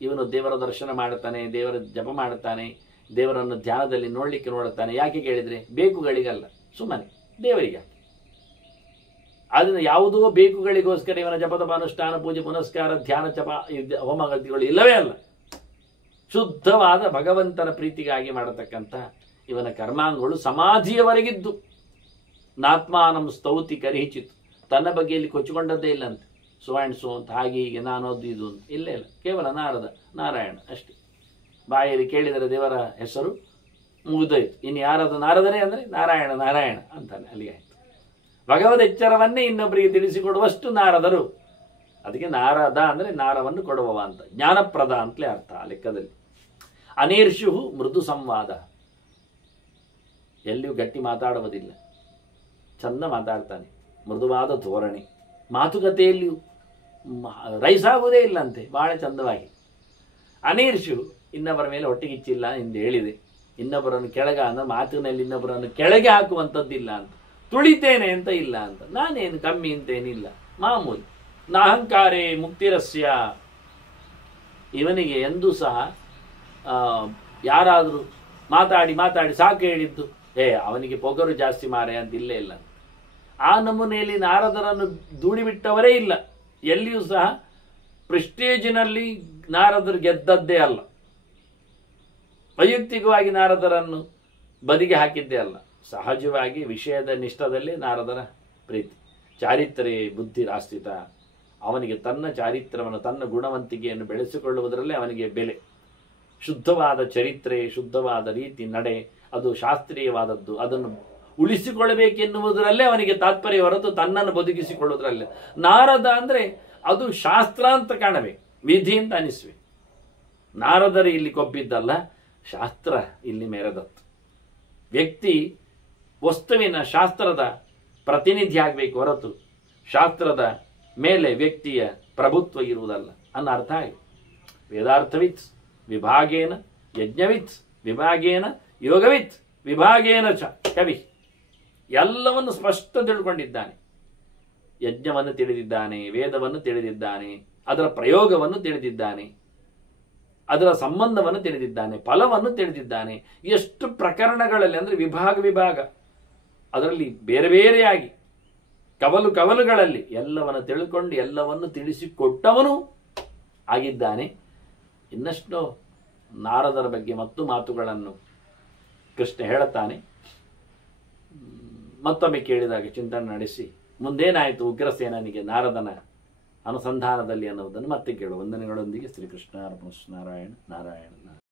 ಇವನು ದೇವರ ದರ್ಶನ ಮಾಡುತ್ತಾನೆ, ದೇವರ ಜಪ ಮಾಡುತ್ತಾನೆ, ದೇವರನ್ನು ಧ್ಯಾನದಲ್ಲಿ ನೋಡ್ಲಿಕ್ಕೆ ನೋಡುತ್ತಾನೆ. ಯಾಕೆ ಕೇಳಿದ್ರೆ ಬೇಕುಗಳಿಗಲ್ಲ, ಸುಮ್ಮನೆ ದೇವರಿಗೆ. ಆದ್ರಿಂದ ಯಾವುದೋ ಬೇಕುಗಳಿಗೋಸ್ಕರ ಇವನ ಜಪತಪ ಅನುಷ್ಠಾನ ಪೂಜೆ ಪುನಸ್ಕಾರ ಧ್ಯಾನ ಜಪ ಹೋಮಗತಿಗಳು ಇಲ್ಲವೇ ಅಲ್ಲ. ಶುದ್ಧವಾದ ಭಗವಂತನ ಪ್ರೀತಿಗಾಗಿ ಮಾಡತಕ್ಕಂಥ ಇವನ ಕರ್ಮಾಂಗಗಳು ಸಮಾಧಿಯವರೆಗಿದ್ದು. ನಾತ್ಮಾನಂ ಸ್ತೌತಿ ಕರಿಹಿಚಿತ್ತು, ತನ್ನ ಬಗ್ಗೆಯಲ್ಲಿ ಕೊಚ್ಚಿಕೊಂಡದ್ದೇ ಇಲ್ಲ ಅಂತ. ಸೋ ಆ್ಯಂಡ್ ಸೋ ಅಂತ, ಹಾಗೆ ಹೀಗೆ ನಾನೋದು ಇದು ಅಂತ ಇಲ್ಲ ಇಲ್ಲ. ಕೇವಲ ನಾರದ ನಾರಾಯಣ ಅಷ್ಟೇ. ಬಾಯಲ್ಲಿ ಕೇಳಿದರೆ ದೇವರ ಹೆಸರು ಮುಗಿದೋಯ್ತು. ಇನ್ನು ಯಾರಾದ ನಾರದರೇ ಅಂದರೆ ನಾರಾಯಣ ನಾರಾಯಣ ಅಂತಾನೆ, ಅಲ್ಲಿಗೆ ಆಯ್ತು. ಭಗವದ್ ಎಚ್ಚರವನ್ನೇ ಇನ್ನೊಬ್ಬರಿಗೆ ತಿಳಿಸಿಕೊಡುವಷ್ಟು ನಾರದರು. ಅದಕ್ಕೆ ನಾರದ ಅಂದರೆ ನಾರವನ್ನು ಕೊಡುವವ ಅಂತ, ಜ್ಞಾನಪ್ರದ ಅಂತಲೇ ಅರ್ಥ ಆ ಲೆಕ್ಕದಲ್ಲಿ. ಅನೀರ್ಷು ಮೃದು ಸಂವಾದ, ಎಲ್ಲಿಯೂ ಗಟ್ಟಿ ಮಾತಾಡುವುದಿಲ್ಲ, ಚಂದ ಮಾತಾಡ್ತಾನೆ, ಮೃದುವಾದ ಧೋರಣೆ, ಮಾತುಕತೆಯಲ್ಲಿಯೂ ರೈಸಾಗುವುದೇ ಇಲ್ಲಂತೆ, ಬಹಳ ಚಂದವಾಗಿ. ಅನೀರ್ಷು, ಇನ್ನೊಬ್ಬರ ಮೇಲೆ ಹೊಟ್ಟೆಗಿಚ್ಚಿಲ್ಲ ಎಂದು ಹೇಳಿದೆ. ಇನ್ನೊಬ್ಬರನ್ನು ಕೆಳಗ ಅಂದ್ರೆ ಮಾತಿನಲ್ಲಿ ಇನ್ನೊಬ್ಬರನ್ನು ಕೆಳಗೆ ಹಾಕುವಂಥದ್ದಿಲ್ಲ ಅಂತ. ತುಳಿತೇನೆ ಅಂತ ಇಲ್ಲ ಅಂತ, ನಾನೇನು ಕಮ್ಮಿ ಅಂತೇನಿಲ್ಲ, ಮಾಮೂಲಿ. ನಾಹಂಕಾರೇ ಮುಕ್ತಿರಸ್ಯ, ಇವನಿಗೆ ಎಂದೂ ಸಹ ಯಾರಾದರೂ ಮಾತಾಡಿ ಮಾತಾಡಿ ಸಾಕು ಹೇಳಿದ್ದು ಅವನಿಗೆ ಪೊಗರು ಜಾಸ್ತಿ ಮಾರೆ ಅಂತ ಇಲ್ಲೇ ಇಲ್ಲ. ಆ ನಮೂನೆಯಲ್ಲಿ ನಾರದರನ್ನು ದೂಡಿಬಿಟ್ಟವರೇ ಇಲ್ಲ. ಎಲ್ಲಿಯೂ ಸಹ ಪ್ರೆಸ್ಟೇಜಿನಲ್ಲಿ ನಾರದರು ಗೆದ್ದದ್ದೇ ಅಲ್ಲ, ವೈಯಕ್ತಿಕವಾಗಿ ನಾರದರನ್ನು ಬದಿಗೆ ಹಾಕಿದ್ದೇ ಅಲ್ಲ. ಸಹಜವಾಗಿ ವಿಷಯದ ನಿಷ್ಠದಲ್ಲಿ ನಾರದರ ಪ್ರೀತಿ. ಚಾರಿತ್ರ್ಯ ಬುದ್ಧಿ ರಾಸ್ಥಿತ, ಅವನಿಗೆ ತನ್ನ ಚಾರಿತ್ರ್ಯವನ್ನು ತನ್ನ ಗುಣವಂತಿಕೆಯನ್ನು ಬೆಳೆಸಿಕೊಳ್ಳುವುದರಲ್ಲೇ ಅವನಿಗೆ ಬೆಲೆ. ಶುದ್ಧವಾದ ಚರಿತ್ರೆ, ಶುದ್ಧವಾದ ರೀತಿ ನಡೆ, ಅದು ಶಾಸ್ತ್ರೀಯವಾದದ್ದು, ಅದನ್ನು ಉಳಿಸಿಕೊಳ್ಳಬೇಕೆನ್ನುವುದರಲ್ಲೇ ಅವನಿಗೆ ತಾತ್ಪರ್ಯ ಹೊರತು ತನ್ನನ್ನು ಬದುಕಿಸಿಕೊಳ್ಳುವುದರಲ್ಲೇ. ನಾರದ ಅಂದರೆ ಅದು ಶಾಸ್ತ್ರ ಅಂತ ಕಾಣಬೇಕು, ವಿಧಿ ಅಂತ ಅನಿಸ್ಬೇಕು. ನಾರದರು ಇಲ್ಲಿ ಕೊಬ್ಬಿದ್ದಲ್ಲ, ಶಾಸ್ತ್ರ ಇಲ್ಲಿ ಮೆರೆದತ್ತು. ವ್ಯಕ್ತಿ ವಸ್ತುವಿನ ಶಾಸ್ತ್ರದ ಪ್ರತಿನಿಧಿ ಆಗಬೇಕು ಹೊರತು ಶಾಸ್ತ್ರದ ಮೇಲೆ ವ್ಯಕ್ತಿಯ ಪ್ರಭುತ್ವ ಇರುವುದಲ್ಲ ಅನ್ನೋ ಅರ್ಥ ಆಗಿದೆ. ವೇದಾರ್ಥವಿತ್ ವಿಭಾಗೇನ ಯಜ್ಞವಿತ್ ವಿಭಾಗೇನ ಯೋಗವಿತ್ ವಿಭಾಗೇನ ಚ ಕವಿ ಎಲ್ಲವನ್ನು ಸ್ಪಷ್ಟ ತಿಳ್ಕೊಂಡಿದ್ದಾನೆ. ಯಜ್ಞವನ್ನು ತಿಳಿದಿದ್ದಾನೆ, ವೇದವನ್ನು ತಿಳಿದಿದ್ದಾನೆ, ಅದರ ಪ್ರಯೋಗವನ್ನು ತಿಳಿದಿದ್ದಾನೆ, ಅದರ ಸಂಬಂಧವನ್ನು ತಿಳಿದಿದ್ದಾನೆ, ಫಲವನ್ನು ತಿಳಿದಿದ್ದಾನೆ. ಎಷ್ಟು ಪ್ರಕರಣಗಳಲ್ಲಿ ಅಂದರೆ ವಿಭಾಗ ಅದರಲ್ಲಿ ಬೇರೆ ಬೇರೆಯಾಗಿ ಕವಲುಗಳಲ್ಲಿ ಎಲ್ಲವನ್ನು ತಿಳ್ಕೊಂಡು ಎಲ್ಲವನ್ನು ತಿಳಿಸಿಕೊಟ್ಟವನು ಆಗಿದ್ದಾನೆ. ಇನ್ನಷ್ಟು ನಾರದರ ಬಗ್ಗೆ ಮತ್ತು ಮಾತುಗಳನ್ನು ಕೃಷ್ಣ ಹೇಳುತ್ತಾನೆ. ಮತ್ತೊಮ್ಮೆ ಕೇಳಿದಾಗ ಚಿಂತನೆ ನಡೆಸಿ ಮುಂದೇನಾಯಿತು ಉಗ್ರಸೇನನಿಗೆ ನಾರದನ ಅನುಸಂಧಾನದಲ್ಲಿ ಅನ್ನುವುದನ್ನು ಮತ್ತೆ ಕೇಳುವ. ವಂದನೆಗಳೊಂದಿಗೆ ಶ್ರೀಕೃಷ್ಣ ಅರ್ಪಣ ನಾರಾಯಣ ನಾರಾಯಣ.